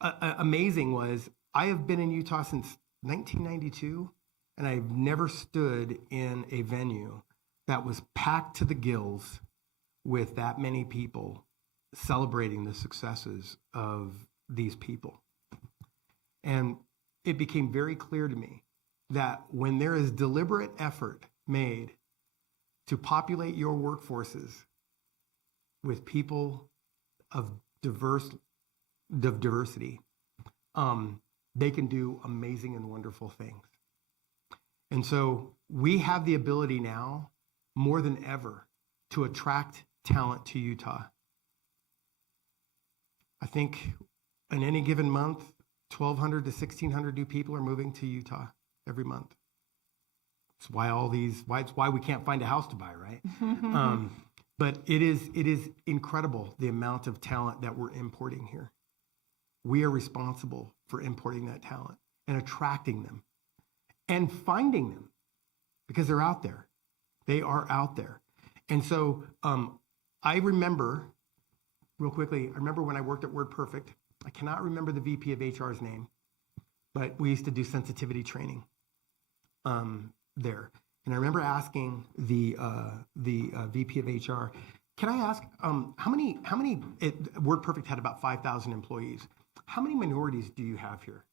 amazing was I have been in Utah since 1992, and I've never stood in a venue that was packed to the gills with that many people celebrating the successes of these people. And it became very clear to me that when there is deliberate effort made to populate your workforces with people of diversity, they can do amazing and wonderful things. And so we have the ability now, more than ever, to attract talent to Utah. I think in any given month, 1,200 to 1,600 new people are moving to Utah every month. It's why we can't find a house to buy, right? But it is incredible the amount of talent that we're importing here. We are responsible for importing that talent and attracting them and finding them because they're out there. They are out there. And so I remember, real quickly, when I worked at WordPerfect. I cannot remember the VP of HR's name, but we used to do sensitivity training there. And I remember asking the VP of HR, can I ask how many WordPerfect had about 5,000 employees. How many minorities do you have here?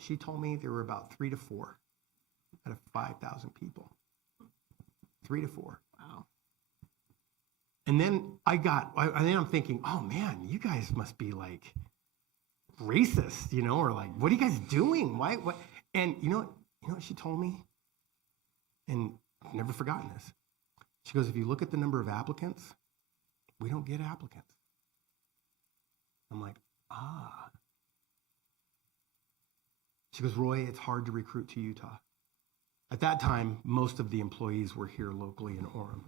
She told me there were about 3 to 4 out of 5,000 people. 3 to 4. Wow. And then I'm thinking, oh man, you guys must be like racist, or like, what are you guys doing? Why? What? And you know what she told me? And I've never forgotten this. She goes, if you look at the number of applicants, we don't get applicants. I'm like, She goes, Roy, it's hard to recruit to Utah. At that time, most of the employees were here locally in Orem.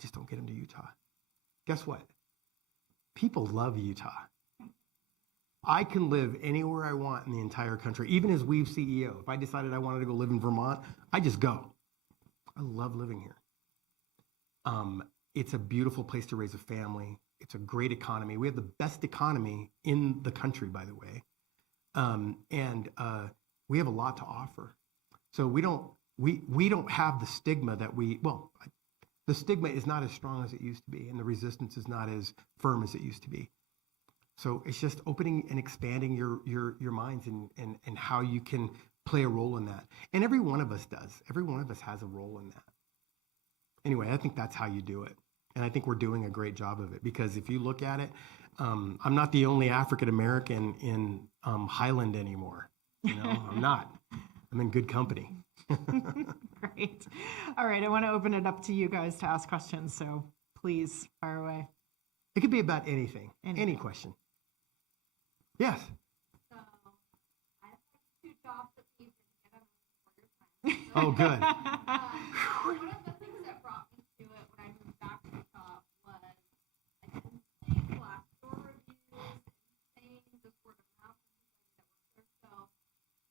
Just don't get them to Utah. Guess what? People love Utah. I can live anywhere I want in the entire country, even as Weave CEO. If I decided I wanted to go live in Vermont, I just go. I love living here. It's a beautiful place to raise a family. It's a great economy. We have the best economy in the country, by the way. And we have a lot to offer. So we don't have the stigma that the stigma is not as strong as it used to be, and the resistance is not as firm as it used to be. So it's just opening and expanding your minds and how you can play a role in that. And every one of us does. Every one of us has a role in that. Anyway, I think that's how you do it. And I think we're doing a great job of it, because if you look at it, I'm not the only African American in Highland anymore. I'm not. I'm in good company. Great. All right, I want to open it up to you guys to ask questions, so please fire away. It could be about anything. Any question. Yes. So, I have 2 jobs that you can get on for your time. Oh, good. One of the things that brought me to it when I moved back to Utah was I didn't see Glassdoor reviews and saying just word of mouth and things that work there. So,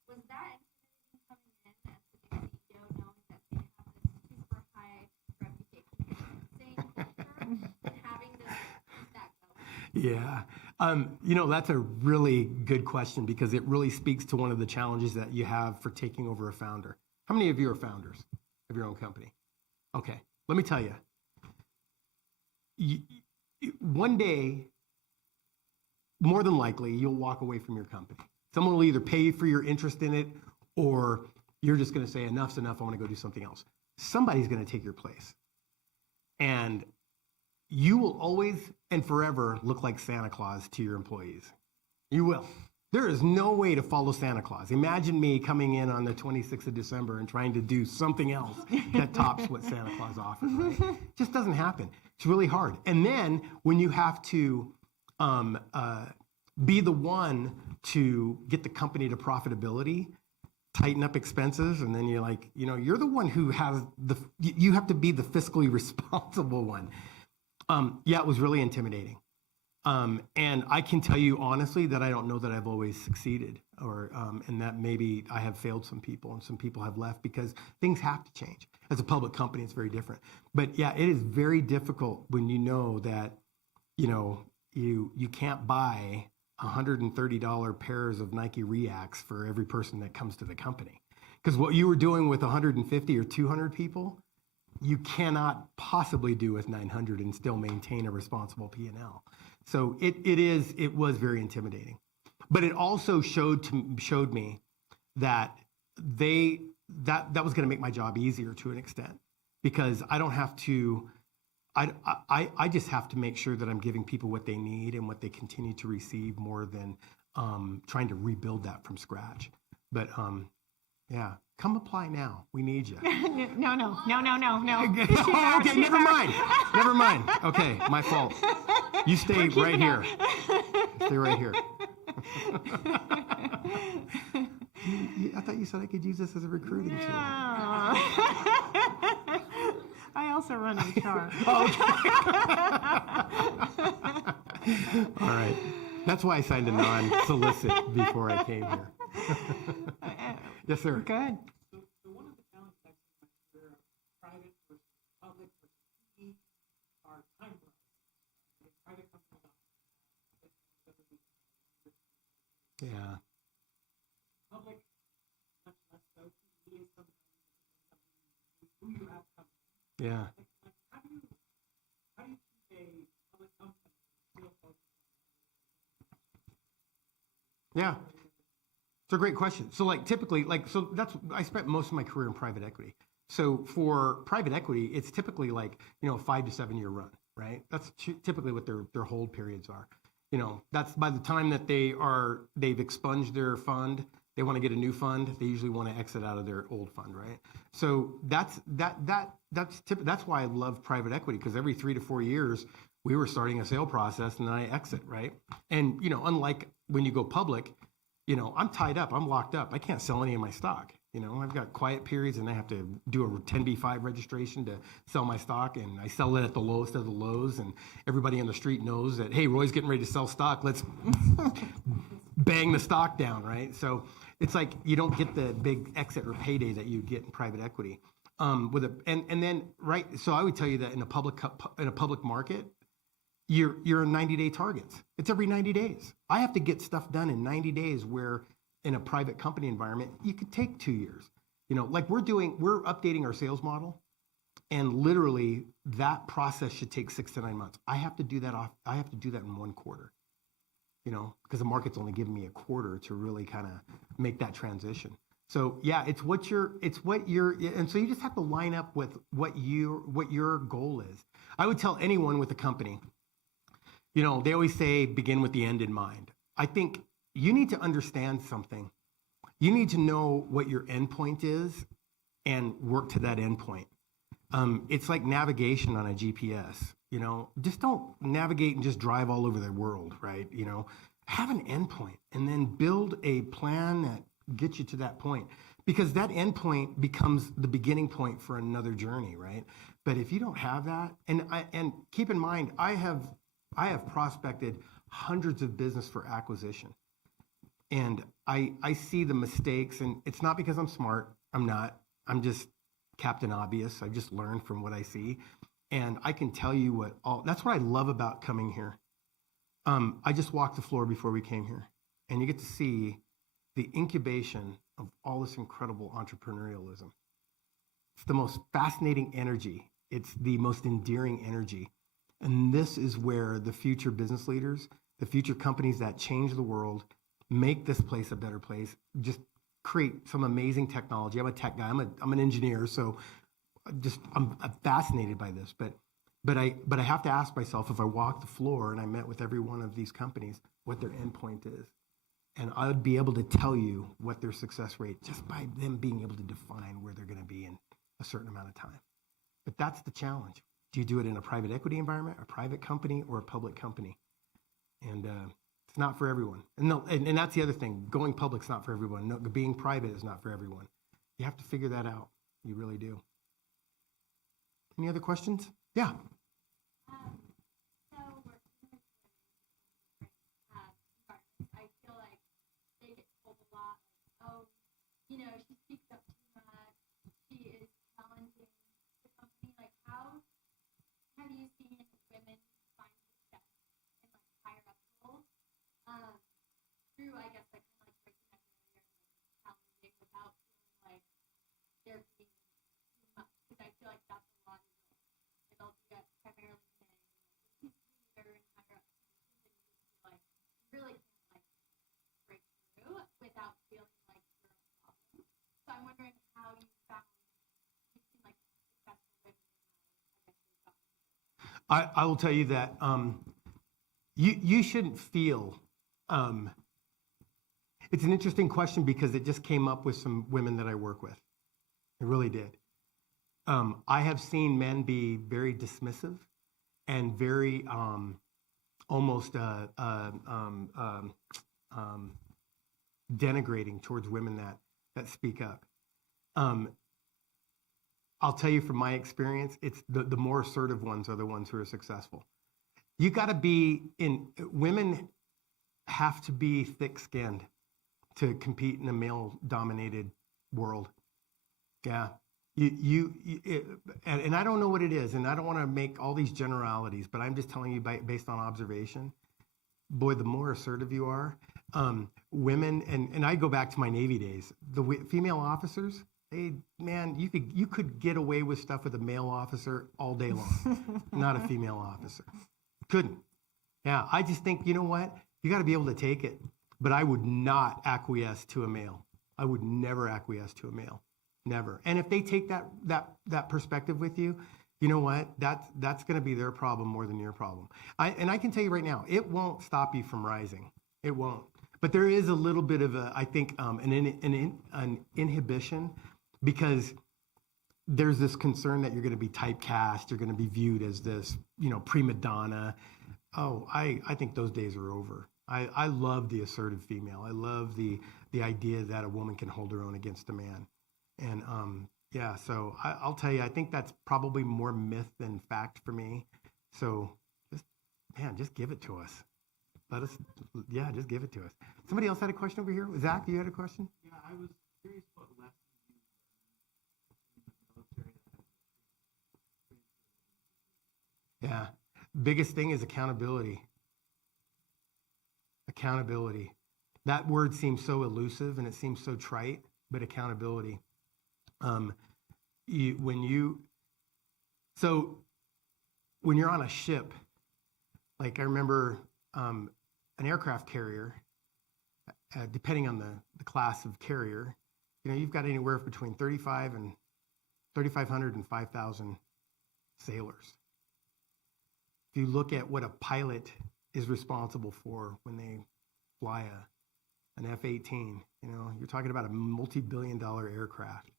was that intimidating coming in as the new CEO, knowing that they have this super high reputation for saying culture and having to keep that going? Yeah. That's a really good question, because it really speaks to one of the challenges that you have for taking over a founder. How many of you are founders of your own company? Okay, let me tell you. One day, more than likely, you'll walk away from your company. Someone will either pay you for your interest in it, or you're just going to say, enough's enough, I want to go do something else. Somebody's going to take your place. And you will always and forever look like Santa Claus to your employees. You will. There is no way to follow Santa Claus. Imagine me coming in on the 26th of December and trying to do something else that tops what Santa Claus offers, right? It just doesn't happen. It's really hard. And then when you have to be the one to get the company to profitability, tighten up expenses, and then you're like, you're the one who has you have to be the fiscally responsible one. Yeah, it was really intimidating. And I can tell you honestly that I don't know that I've always succeeded, or and that maybe I have failed some people and some people have left because things have to change. As a public company, it's very different. But yeah, it is very difficult when you know that, you can't buy $130 pairs of Nike Reacts for every person that comes to the company. Because what you were doing with 150 or 200 people, you cannot possibly do with 900 and still maintain a responsible P&L. So it was very intimidating. But it also showed me that that was going to make my job easier to an extent, because I don't have to, I just have to make sure that I'm giving people what they need and what they continue to receive, more than trying to rebuild that from scratch. But yeah, come apply now. We need you. No. Okay, never mind. Okay, my fault. You stay right here. Stay right here. I thought you said I could use this as a recruiting tool. I also run HR. All right. That's why I signed a non-solicit before I came here. Yes, sir. Good. So one of the challenges I see in my career of private versus public versus PE are time horizons. Private companies Yeah. public, much less so. PE is sometimes who you have coming. Yeah. Like how do you keep a public company still focused on Yeah. It's a great question. So typically, I spent most of my career in private equity. So for private equity, it's typically a 5 to 7 year run, right? That's typically what their hold periods are. That's by the time that they've expunged their fund, they want to get a new fund. They usually want to exit out of their old fund, right? So that's why I love private equity, because every 3 to 4 years we were starting a sale process and then I exit, right? And unlike when you go public, I'm tied up, I'm locked up. I can't sell any of my stock. I've got quiet periods and I have to do a 10b5 registration to sell my stock, and I sell it at the lowest of the lows, and everybody on the street knows that, hey, Roy's getting ready to sell stock. Let's bang the stock down, right? So it's like you don't get the big exit or payday that you get in private equity. And then right, so I would tell you that in a public market, you're in 90-day targets. It's every 90 days. I have to get stuff done in 90 days, where in a private company environment, you could take 2 years. We're updating our sales model, and literally that process should take 6 to 9 months. I have to do that in 1 quarter, because the market's only giving me a quarter to really kind of make that transition. So yeah, and so you just have to line up with what your goal is. I would tell anyone with a company, they always say begin with the end in mind. I think you need to understand something. You need to know what your endpoint is and work to that endpoint. It's like navigation on a GPS. Just don't navigate and just drive all over the world, right? Have an endpoint and then build a plan that gets you to that point, because that endpoint becomes the beginning point for another journey, right? But if you don't have that, and keep in mind, I have prospected hundreds of business for acquisition. And I see the mistakes, and it's not because I'm smart. I'm not. I'm just Captain Obvious. I've just learned from what I see. And I can tell you that's what I love about coming here. I just walked the floor before we came here, and you get to see the incubation of all this incredible entrepreneurialism. It's the most fascinating energy. It's the most endearing energy. And this is where the future business leaders, the future companies that change the world, make this place a better place, just create some amazing technology. I'm a tech guy. I'm an engineer, so I'm fascinated by this. But I have to ask myself, if I walked the floor and I met with every one of these companies, what their endpoint is. And I would be able to tell you what their success rate, just by them being able to define where they're going to be in a certain amount of time. But that's the challenge. Do you do it in a private equity environment, a private company, or a public company? And It's not for everyone. And, no, and that's the other thing. Going public's not for everyone. No, being private is not for everyone. You have to figure that out. You really do. Any other questions? Yeah. So working with environments, I feel like they get told a lot, like, oh, you know, she speaks up too much, she is challenging the company. Like, how have you seen women find success in like higher up roles through, I guess, like kind of like breaking that barrier and challenging without feeling like they're being too much? Because I feel like that's a lot of like I'll do that primarily men. Like, if they're in higher up positions, and you just feel like you really can't like break through without feeling like you're a problem. So I'm wondering how you found you've seen like successful women in I guess you're talking. I will tell you that you shouldn't feel. It's an interesting question because it just came up with some women that I work with. It really did. I have seen men be very dismissive and very almost denigrating towards women that speak up. I'll tell you from my experience, it's the more assertive ones are the ones who are successful. You got to be women have to be thick-skinned to compete in a male-dominated world. Yeah. And I don't know what it is, and I don't want to make all these generalities, but I'm just telling you based on observation. Boy, the more assertive you are, women, and I go back to my Navy days, the female officers, you could get away with stuff with a male officer all day long, not a female officer. Couldn't. Yeah, I just think, you know what? You got to be able to take it. But I would not acquiesce to a male. I would never acquiesce to a male. Never. And if they take that perspective with you, you know what? That's going to be their problem more than your problem. I can tell you right now, it won't stop you from rising. It won't. But there is a little bit of I think, an inhibition because there's this concern that you're going to be typecast. You're going to be viewed as this, prima donna. Oh, I think those days are over. I love the assertive female. I love the idea that a woman can hold her own against a man. And so I'll tell you, I think that's probably more myth than fact for me. So just give it to us. Just give it to us. Somebody else had a question over here? Zach, you had a question? Yeah, I was curious what lessons you learned in the military. Yeah. Biggest thing is accountability. Accountability. That word seems so elusive and it seems so trite, but accountability. When you're on a ship, like I remember an aircraft carrier, depending on the class of carrier, you've got anywhere between 3,500 and 5,000 sailors. If you look at what a pilot is responsible for when they fly an F-18, you're talking about a multi-billion-dollar aircraft.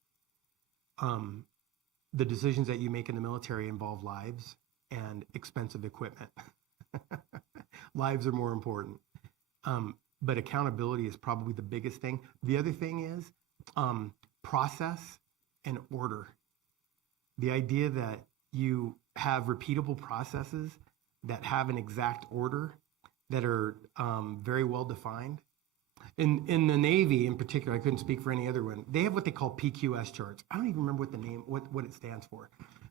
The decisions that you make in the military involve lives and expensive equipment. Lives are more important. But accountability is probably the biggest thing. The other thing is process and order. The idea that you have repeatable processes that have an exact order that are very well defined. In the Navy in particular, I couldn't speak for any other one, they have what they call PQS charts. I don't even remember what it stands for.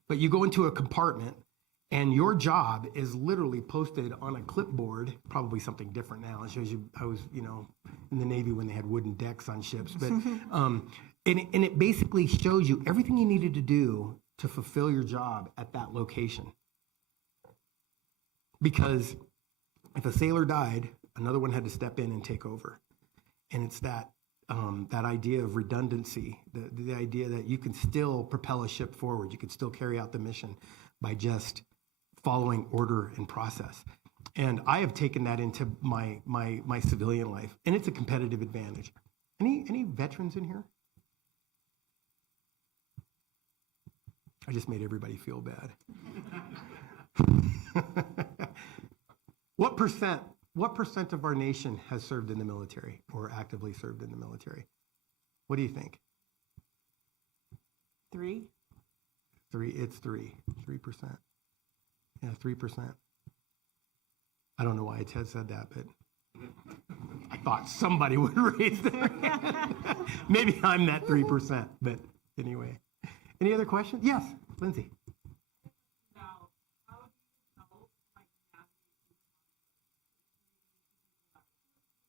But you go into a compartment and your job is literally posted on a clipboard, probably something different now. It shows you, I was, in the Navy when they had wooden decks on ships. But and it basically shows you everything you needed to do to fulfill your job at that location. Because if a sailor died, another one had to step in and take over. And it's that idea of redundancy, the idea that you can still propel a ship forward, you can still carry out the mission by just following order and process. And I have taken that into my civilian life, and it's a competitive advantage. Any veterans in here? I just made everybody feel bad. What percent what percent of our nation has served in the military or actively served in the military? What do you think? 3? 3, it's 3%. Yeah, 3%. I don't know why Ted said that, but I thought somebody would raise their hand. Maybe I'm that 3%, but anyway. Any other questions? Yes, Lindsay. Now, how do you help like navigate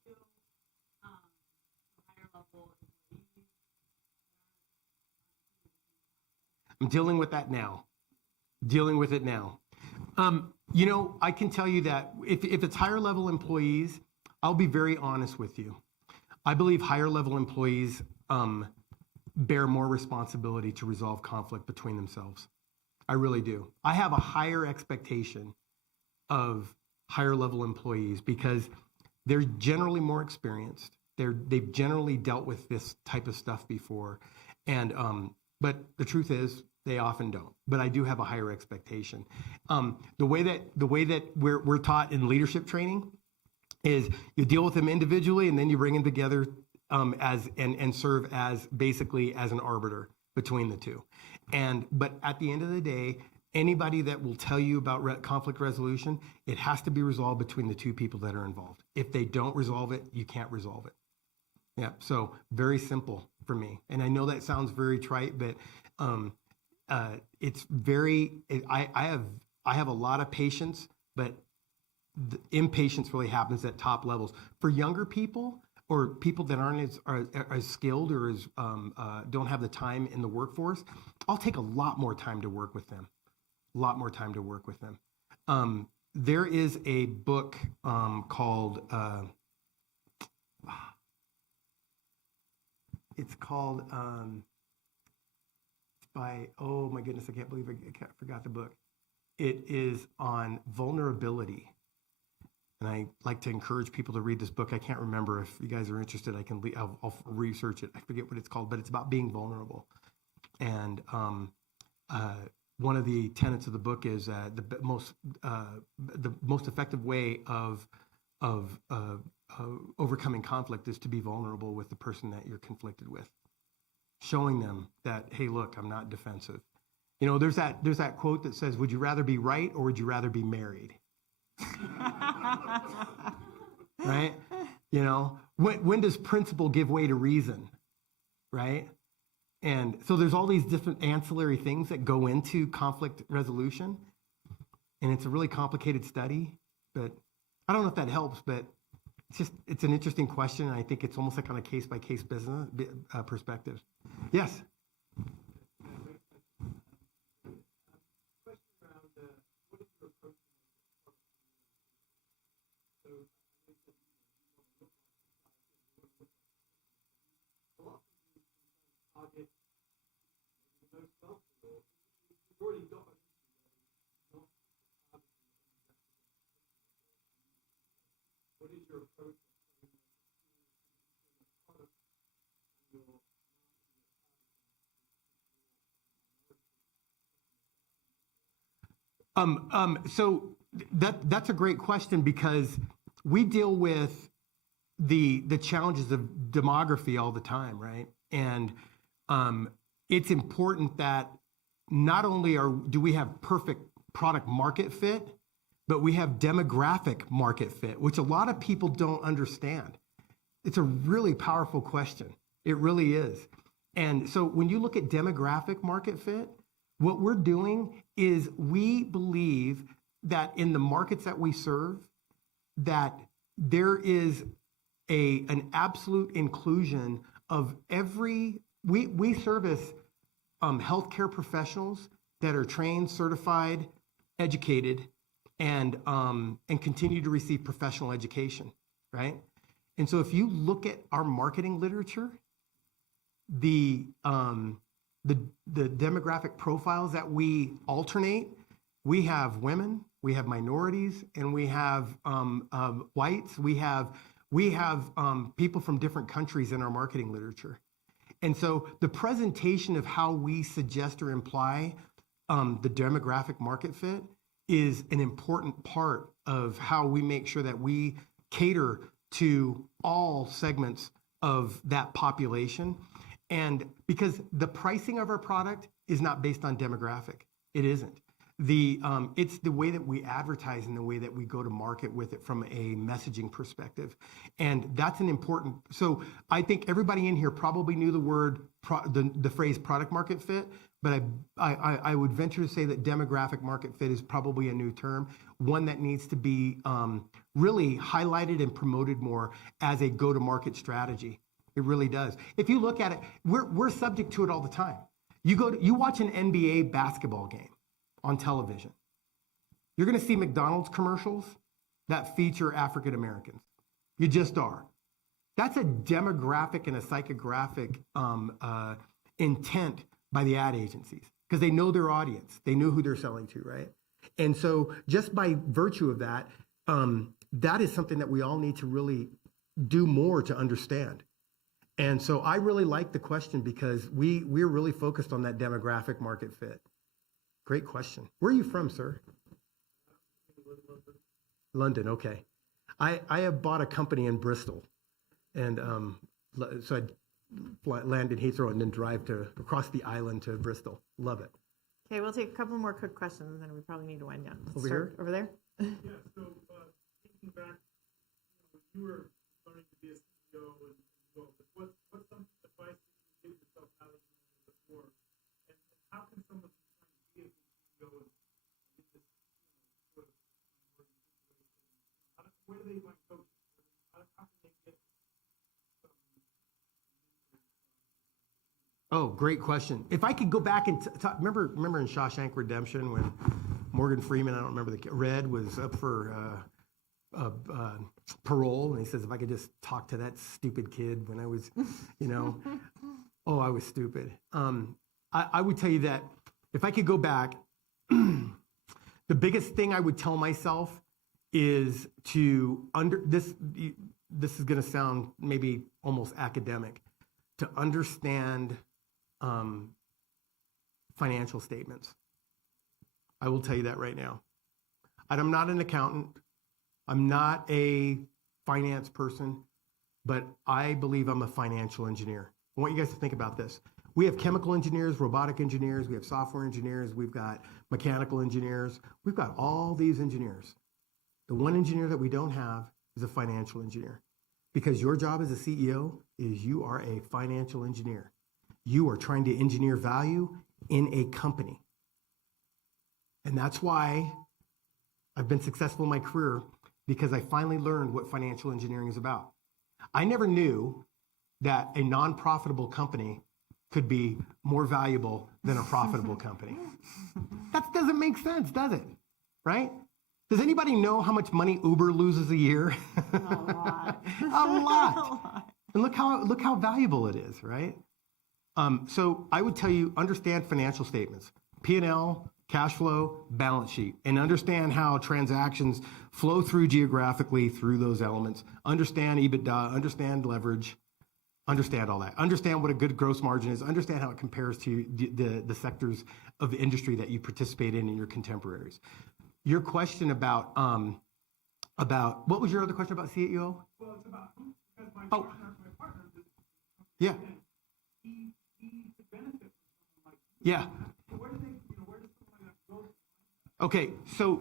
these higher level employees? I'm dealing with that now. Dealing with it now. I can tell you that if it's higher level employees, I'll be very honest with you. I believe higher level employees bear more responsibility to resolve conflict between themselves. I really do. I have a higher expectation of higher level employees because they're generally more experienced. They've generally dealt with this type of stuff before. And but the truth is, they often don't. But I do have a higher expectation. The way that we're taught in leadership training is you deal with them individually and then you bring them together and serve as basically as an arbiter between the two. But at the end of the day, anybody that will tell you about conflict resolution, it has to be resolved between the two people that are involved. If they don't resolve it, you can't resolve it. Yeah, so very simple for me. And I know that sounds very trite, but it's very. I have a lot of patience, but the impatience really happens at top levels. For younger people or people that aren't as skilled or as don't have the time in the workforce, I'll take a lot more time to work with them. There is a book called. It's called by, oh my goodness, I can't believe I forgot the book. It is on vulnerability. And I like to encourage people to read this book. I can't remember. If you guys are interested, I'll research it. I forget what it's called, but it's about being vulnerable. And one of the tenets of the book is the most effective way of overcoming conflict is to be vulnerable with the person that you're conflicted with, showing them that, hey, look, I'm not defensive. There's that quote that says, "Would you rather be right or would you rather be married?" Right? When does principle give way to reason? Right? And so there's all these different ancillary things that go into conflict resolution, and it's a really complicated study. But I don't know if that helps, but it's an interesting question, and I think it's almost like on a case-by-case business perspective. Yes? What is your approach? So that's a great question because we deal with the challenges of demography all the time, right? And it's important that not only do we have perfect product market fit, but we have demographic market fit, which a lot of people don't understand. It's a really powerful question. It really is. And so when you look at demographic market fit, what we're doing is we believe that in the markets that we serve, that there is an absolute inclusion of we service healthcare professionals that are trained, certified, educated, and continue to receive professional education, right? And so if you look at our marketing literature, the demographic profiles that we alternate, we have women, we have minorities, and we have whites. We have people from different countries in our marketing literature. And so the presentation of how we suggest or imply the demographic market fit is an important part of how we make sure that we cater to all segments of that population. And because the pricing of our product is not based on demographic, it isn't. It's the way that we advertise and the way that we go to market with it from a messaging perspective. And that's an important, so I think everybody in here probably knew the phrase product market fit, but I would venture to say that demographic market fit is probably a new term, one that needs to be really highlighted and promoted more as a go-to-market strategy. It really does. If you look at it, we're subject to it all the time. You watch an NBA basketball game on television. You're going to see McDonald's commercials that feature African Americans. You just are. That's a demographic and a psychographic intent by the ad agencies because they know their audience. They know who they're selling to, right? And so just by virtue of that, that is something that we all need to really do more to understand. And so I really like the question because we're really focused on that demographic market fit. Great question. Where are you from, sir? London, okay. I have bought a company in Bristol. And so I'd land in Heathrow and then drive across the island to Bristol. Love it. Okay, we'll take a couple more quick questions and then we probably need to wind down. Over here? Over there? Yeah, so thinking back, when you were learning to be a CEO and well, what's some advice that you gave yourself out of before? And how can someone who's trying to be a CEO and get this sort of situation, where do they find coaches? How can they get some? Oh, great question. If I could go back and talk, remember in Shawshank Redemption when Morgan Freeman, I don't remember Red was up for parole, and he says, if I could just talk to that stupid kid when I was, oh, I was stupid. I would tell you that if I could go back, the biggest thing I would tell myself is to this is going to sound maybe almost academic, to understand financial statements. I will tell you that right now. I'm not an accountant. I'm not a finance person, but I believe I'm a financial engineer. I want you guys to think about this. We have chemical engineers, robotic engineers, we have software engineers, we've got mechanical engineers, we've got all these engineers. The one engineer that we don't have is a financial engineer. Because your job as a CEO is you are a financial engineer. You are trying to engineer value in a company. And that's why I've been successful in my career, because I finally learned what financial engineering is about. I never knew that a non-profitable company could be more valuable than a profitable company. That doesn't make sense, does it? Right? Does anybody know how much money Uber loses a year? A lot. A lot. And look how valuable it is, right? So I would tell you, understand financial statements, P&L, cash flow, balance sheet, and understand how transactions flow through geographically through those elements. Understand EBITDA, understand leverage, understand all that. Understand what a good gross margin is. Understand how it compares to the sectors of the industry that you participate in and your contemporaries. Your question about what was your other question about CEO? Well, it's about because my partner yeah. He could benefit from someone like you. Yeah. So where does someone like that go? Okay, so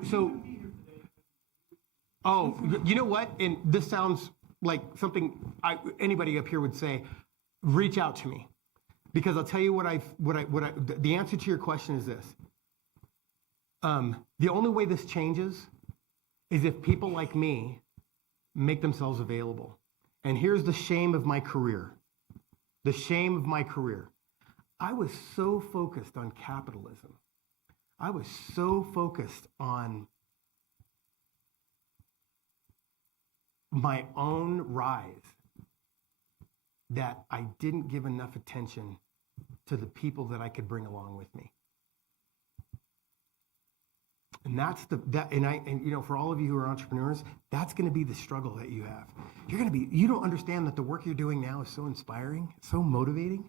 oh, you know what? And this sounds like something anybody up here would say. Reach out to me, because I'll tell you the answer to your question is this. The only way this changes is if people like me make themselves available. And here's the shame of my career. The shame of my career. I was so focused on capitalism. I was so focused on my own rise that I didn't give enough attention to the people that I could bring along with me. And that's for all of you who are entrepreneurs, that's going to be the struggle that you have. You don't understand that the work you're doing now is so inspiring, so motivating.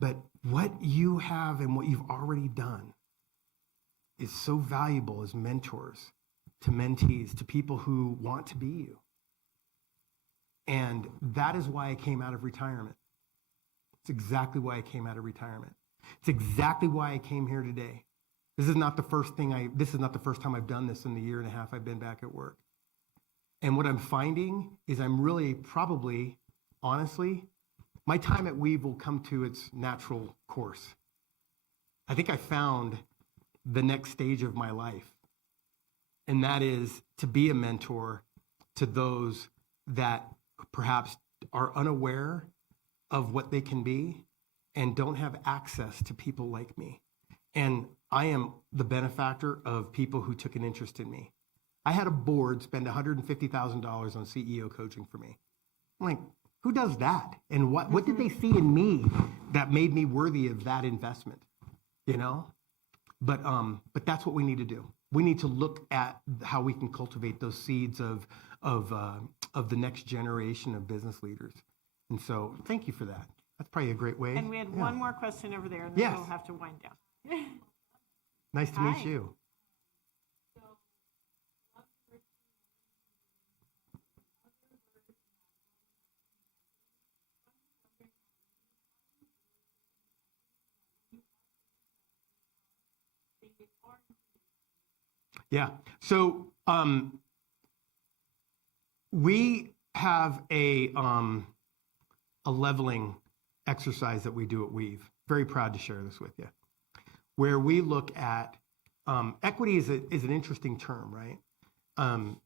But what you have and what you've already done is so valuable as mentors to mentees, to people who want to be you. And that is why I came out of retirement. It's exactly why I came out of retirement. It's exactly why I came here today. This is not the first time I've done this in the year and a half I've been back at work. And what I'm finding is I'm really probably, honestly, my time at Weave will come to its natural course. I think I found the next stage of my life. And that is to be a mentor to those that perhaps are unaware of what they can be and don't have access to people like me. And I am the benefactor of people who took an interest in me. I had a board spend $150,000 on CEO coaching for me. I'm like, who does that? And what did they see in me that made me worthy of that investment? You know? But that's what we need to do. We need to look at how we can cultivate those seeds of the next generation of business leaders. And so thank you for that. That's probably a great way. And we had one more question over there, and then we'll have to wind down. Nice to meet you. Yeah. So we have a leveling exercise that we do at Weave. Very proud to share this with you. Where we look at equity is an interesting term, right?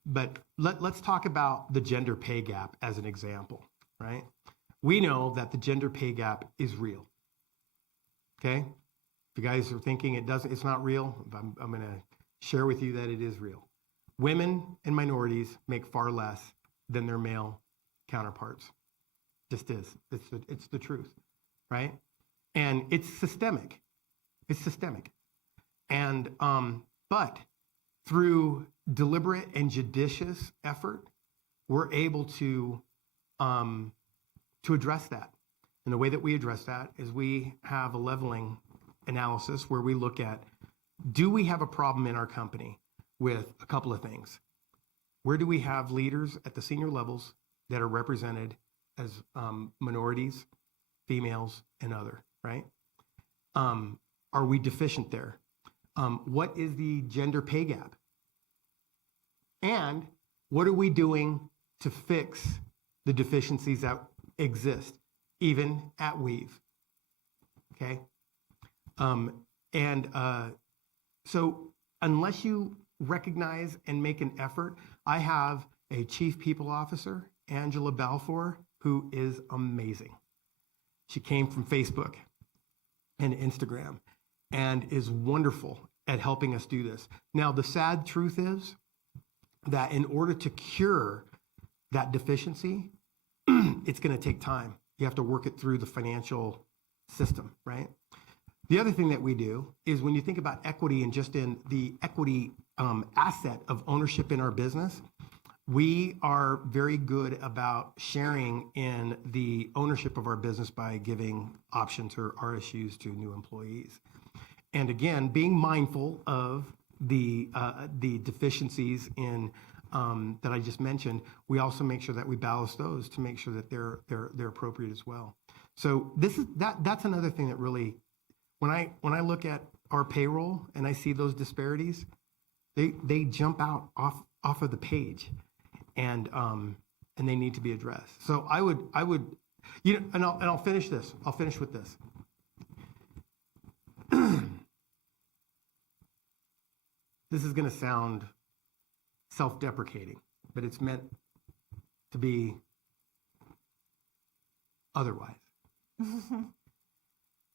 But let's talk about the gender pay gap as an example, right? We know that the gender pay gap is real. Okay? If you guys are thinking it's not real, I'm going to share with you that it is real. Women and minorities make far less than their male counterparts. Just is. It's the truth, right? And it's systemic. It's systemic. And but through deliberate and judicious effort, we're able to address that. And the way that we address that is we have a leveling analysis where we look at, do we have a problem in our company with a couple of things? Where do we have leaders at the senior levels that are represented as minorities, females, and other, right? Are we deficient there? What is the gender pay gap? And what are we doing to fix the deficiencies that exist, even at Weave? Okay? So unless you recognize and make an effort, I have a chief people officer, Angela Balfour, who is amazing. She came from Facebook and Instagram and is wonderful at helping us do this. Now, the sad truth is that in order to cure that deficiency, it's going to take time. You have to work it through the financial system, right? The other thing that we do is when you think about equity and just in the equity asset of ownership in our business, we are very good about sharing in the ownership of our business by giving options or RSUs to new employees. And again, being mindful of the deficiencies in that I just mentioned, we also make sure that we balance those to make sure that they're appropriate as well. So that's another thing that really, when I look at our payroll and I see those disparities, they jump out off of the page, and they need to be addressed. So I would and I'll finish this. I'll finish with this. This is going to sound self-deprecating, but it's meant to be otherwise.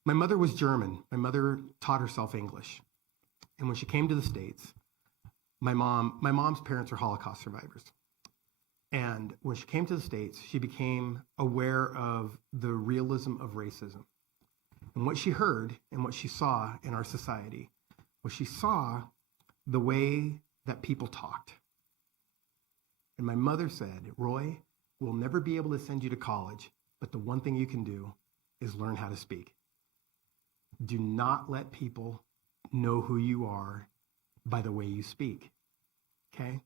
My mother was German. My mother taught herself English. And when she came to the States, my mom's parents are Holocaust survivors. And when she came to the States, she became aware of the realism of racism. And what she heard and what she saw in our society was she saw the way that people talked. And my mother said, Roy, we'll never be able to send you to college, but the one thing you can do is learn how to speak. Do not let people know who you are by the way you speak, okay?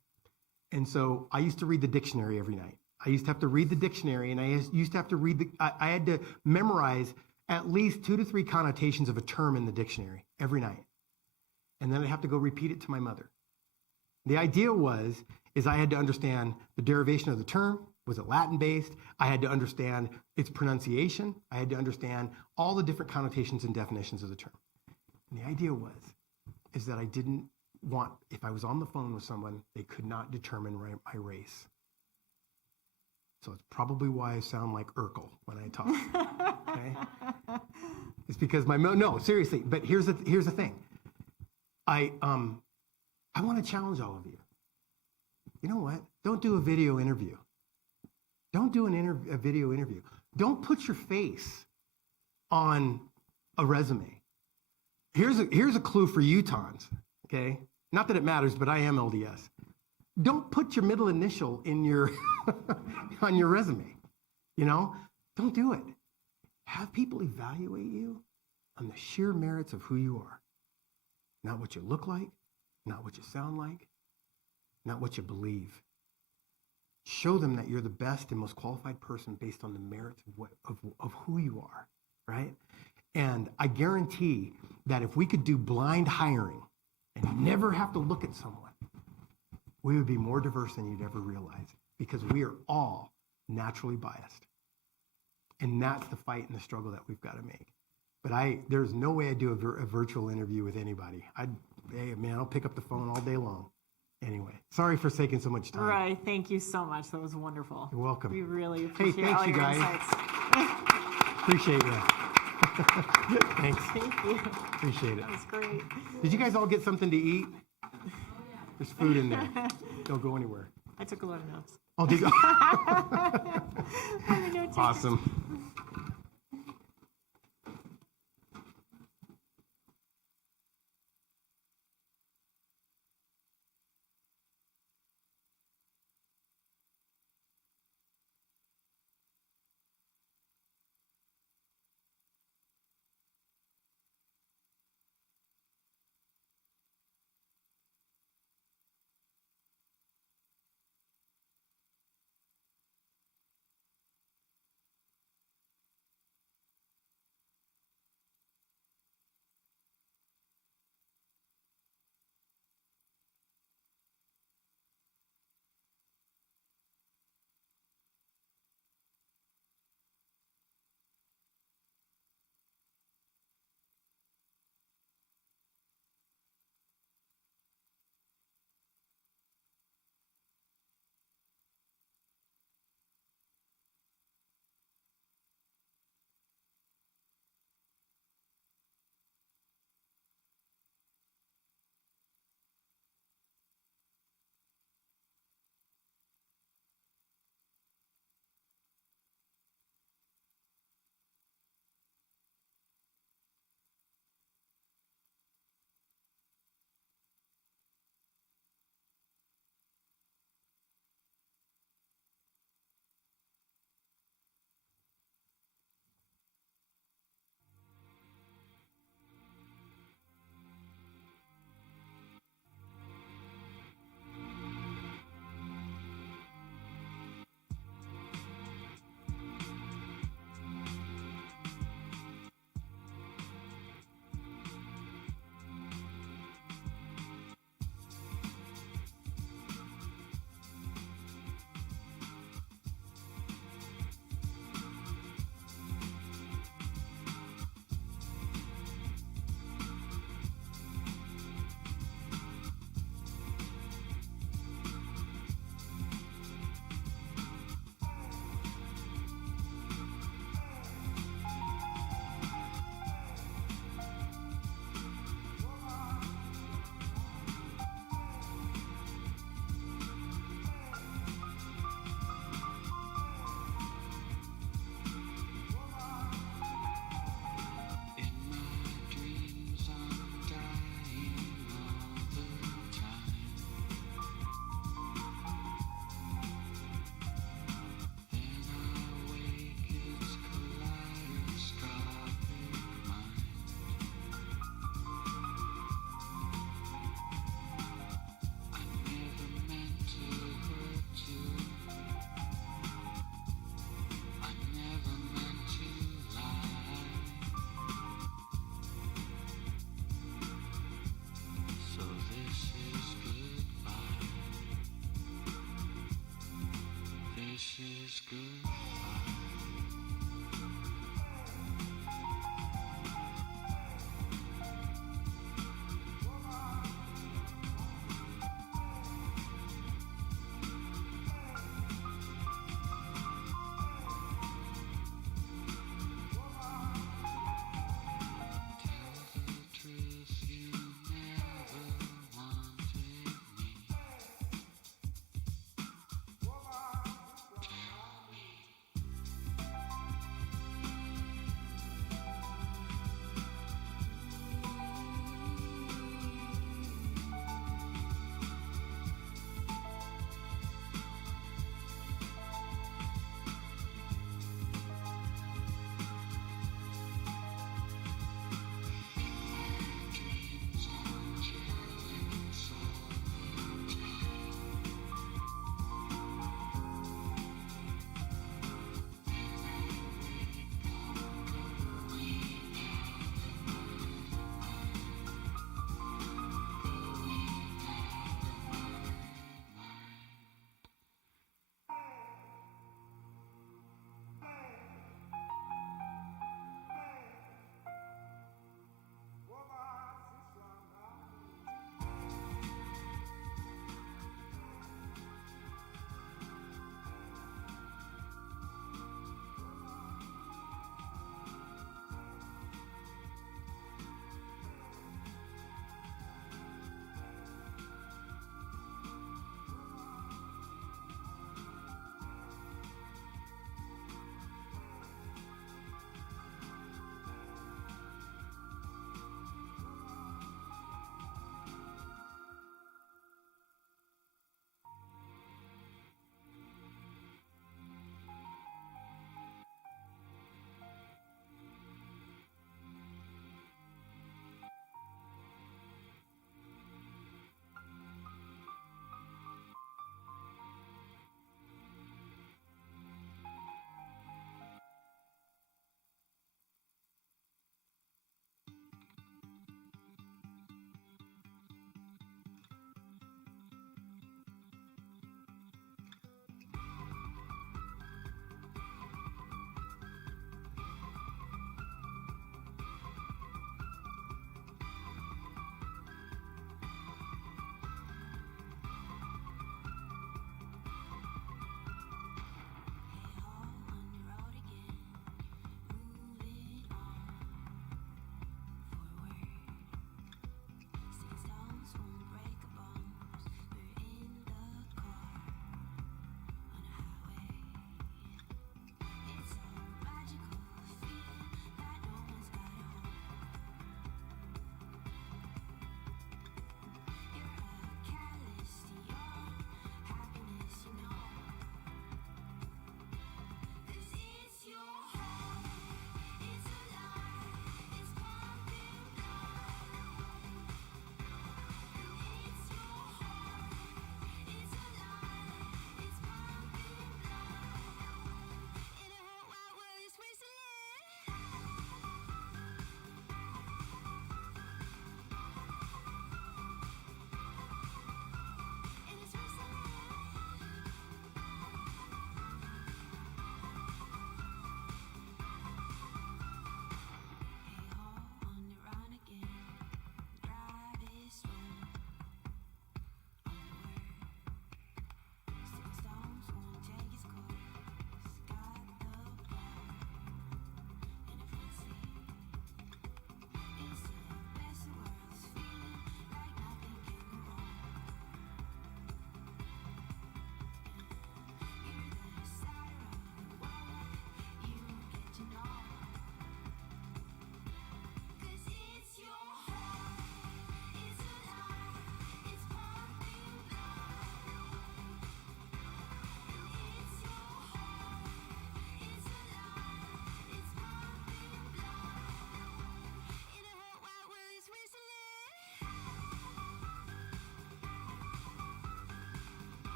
And so I used to read the dictionary every night. I used to have to read the dictionary, and I used to have to read I had to memorize at least 2 to 3 connotations of a term in the dictionary every night. And then I'd have to go repeat it to my mother. The idea is I had to understand the derivation of the term. Was it Latin-based? I had to understand its pronunciation. I had to understand all the different connotations and definitions of the term. And the idea is that I didn't want, if I was on the phone with someone, they could not determine my race. So it's probably why I sound like Urkel when I talk. Okay? It's because no, seriously. But here's the thing. I want to challenge all of you. You know what? Don't do a video interview. Don't do a video interview. Don't put your face on a resume. Here's a clue for Utahns. Okay? Not that it matters, but I am LDS. Don't put your middle initial in your on your resume. You know, don't do it. Have people evaluate you on the sheer merits of who you are. Not what you look like, not what you sound like, not what you believe. Show them that you're the best and most qualified person based on the merits of who you are, right? And I guarantee that if we could do blind hiring and never have to look at someone, we would be more diverse than you'd ever realize, because we are all naturally biased. And that's the fight and the struggle that we've got to make. But there's no way I'd do a virtual interview with anybody. Hey, man, I'll pick up the phone all day long. Anyway, sorry for taking so much time. Right, thank you so much. That was wonderful. You're welcome. We really appreciate thanks, all you your guys. insights. Appreciate you. Thanks. Thank you. Appreciate it. That was great. Did you guys all get something to eat? There's food in there. Don't go anywhere. I took a lot of notes. Oh, did you? I have no notes. Awesome.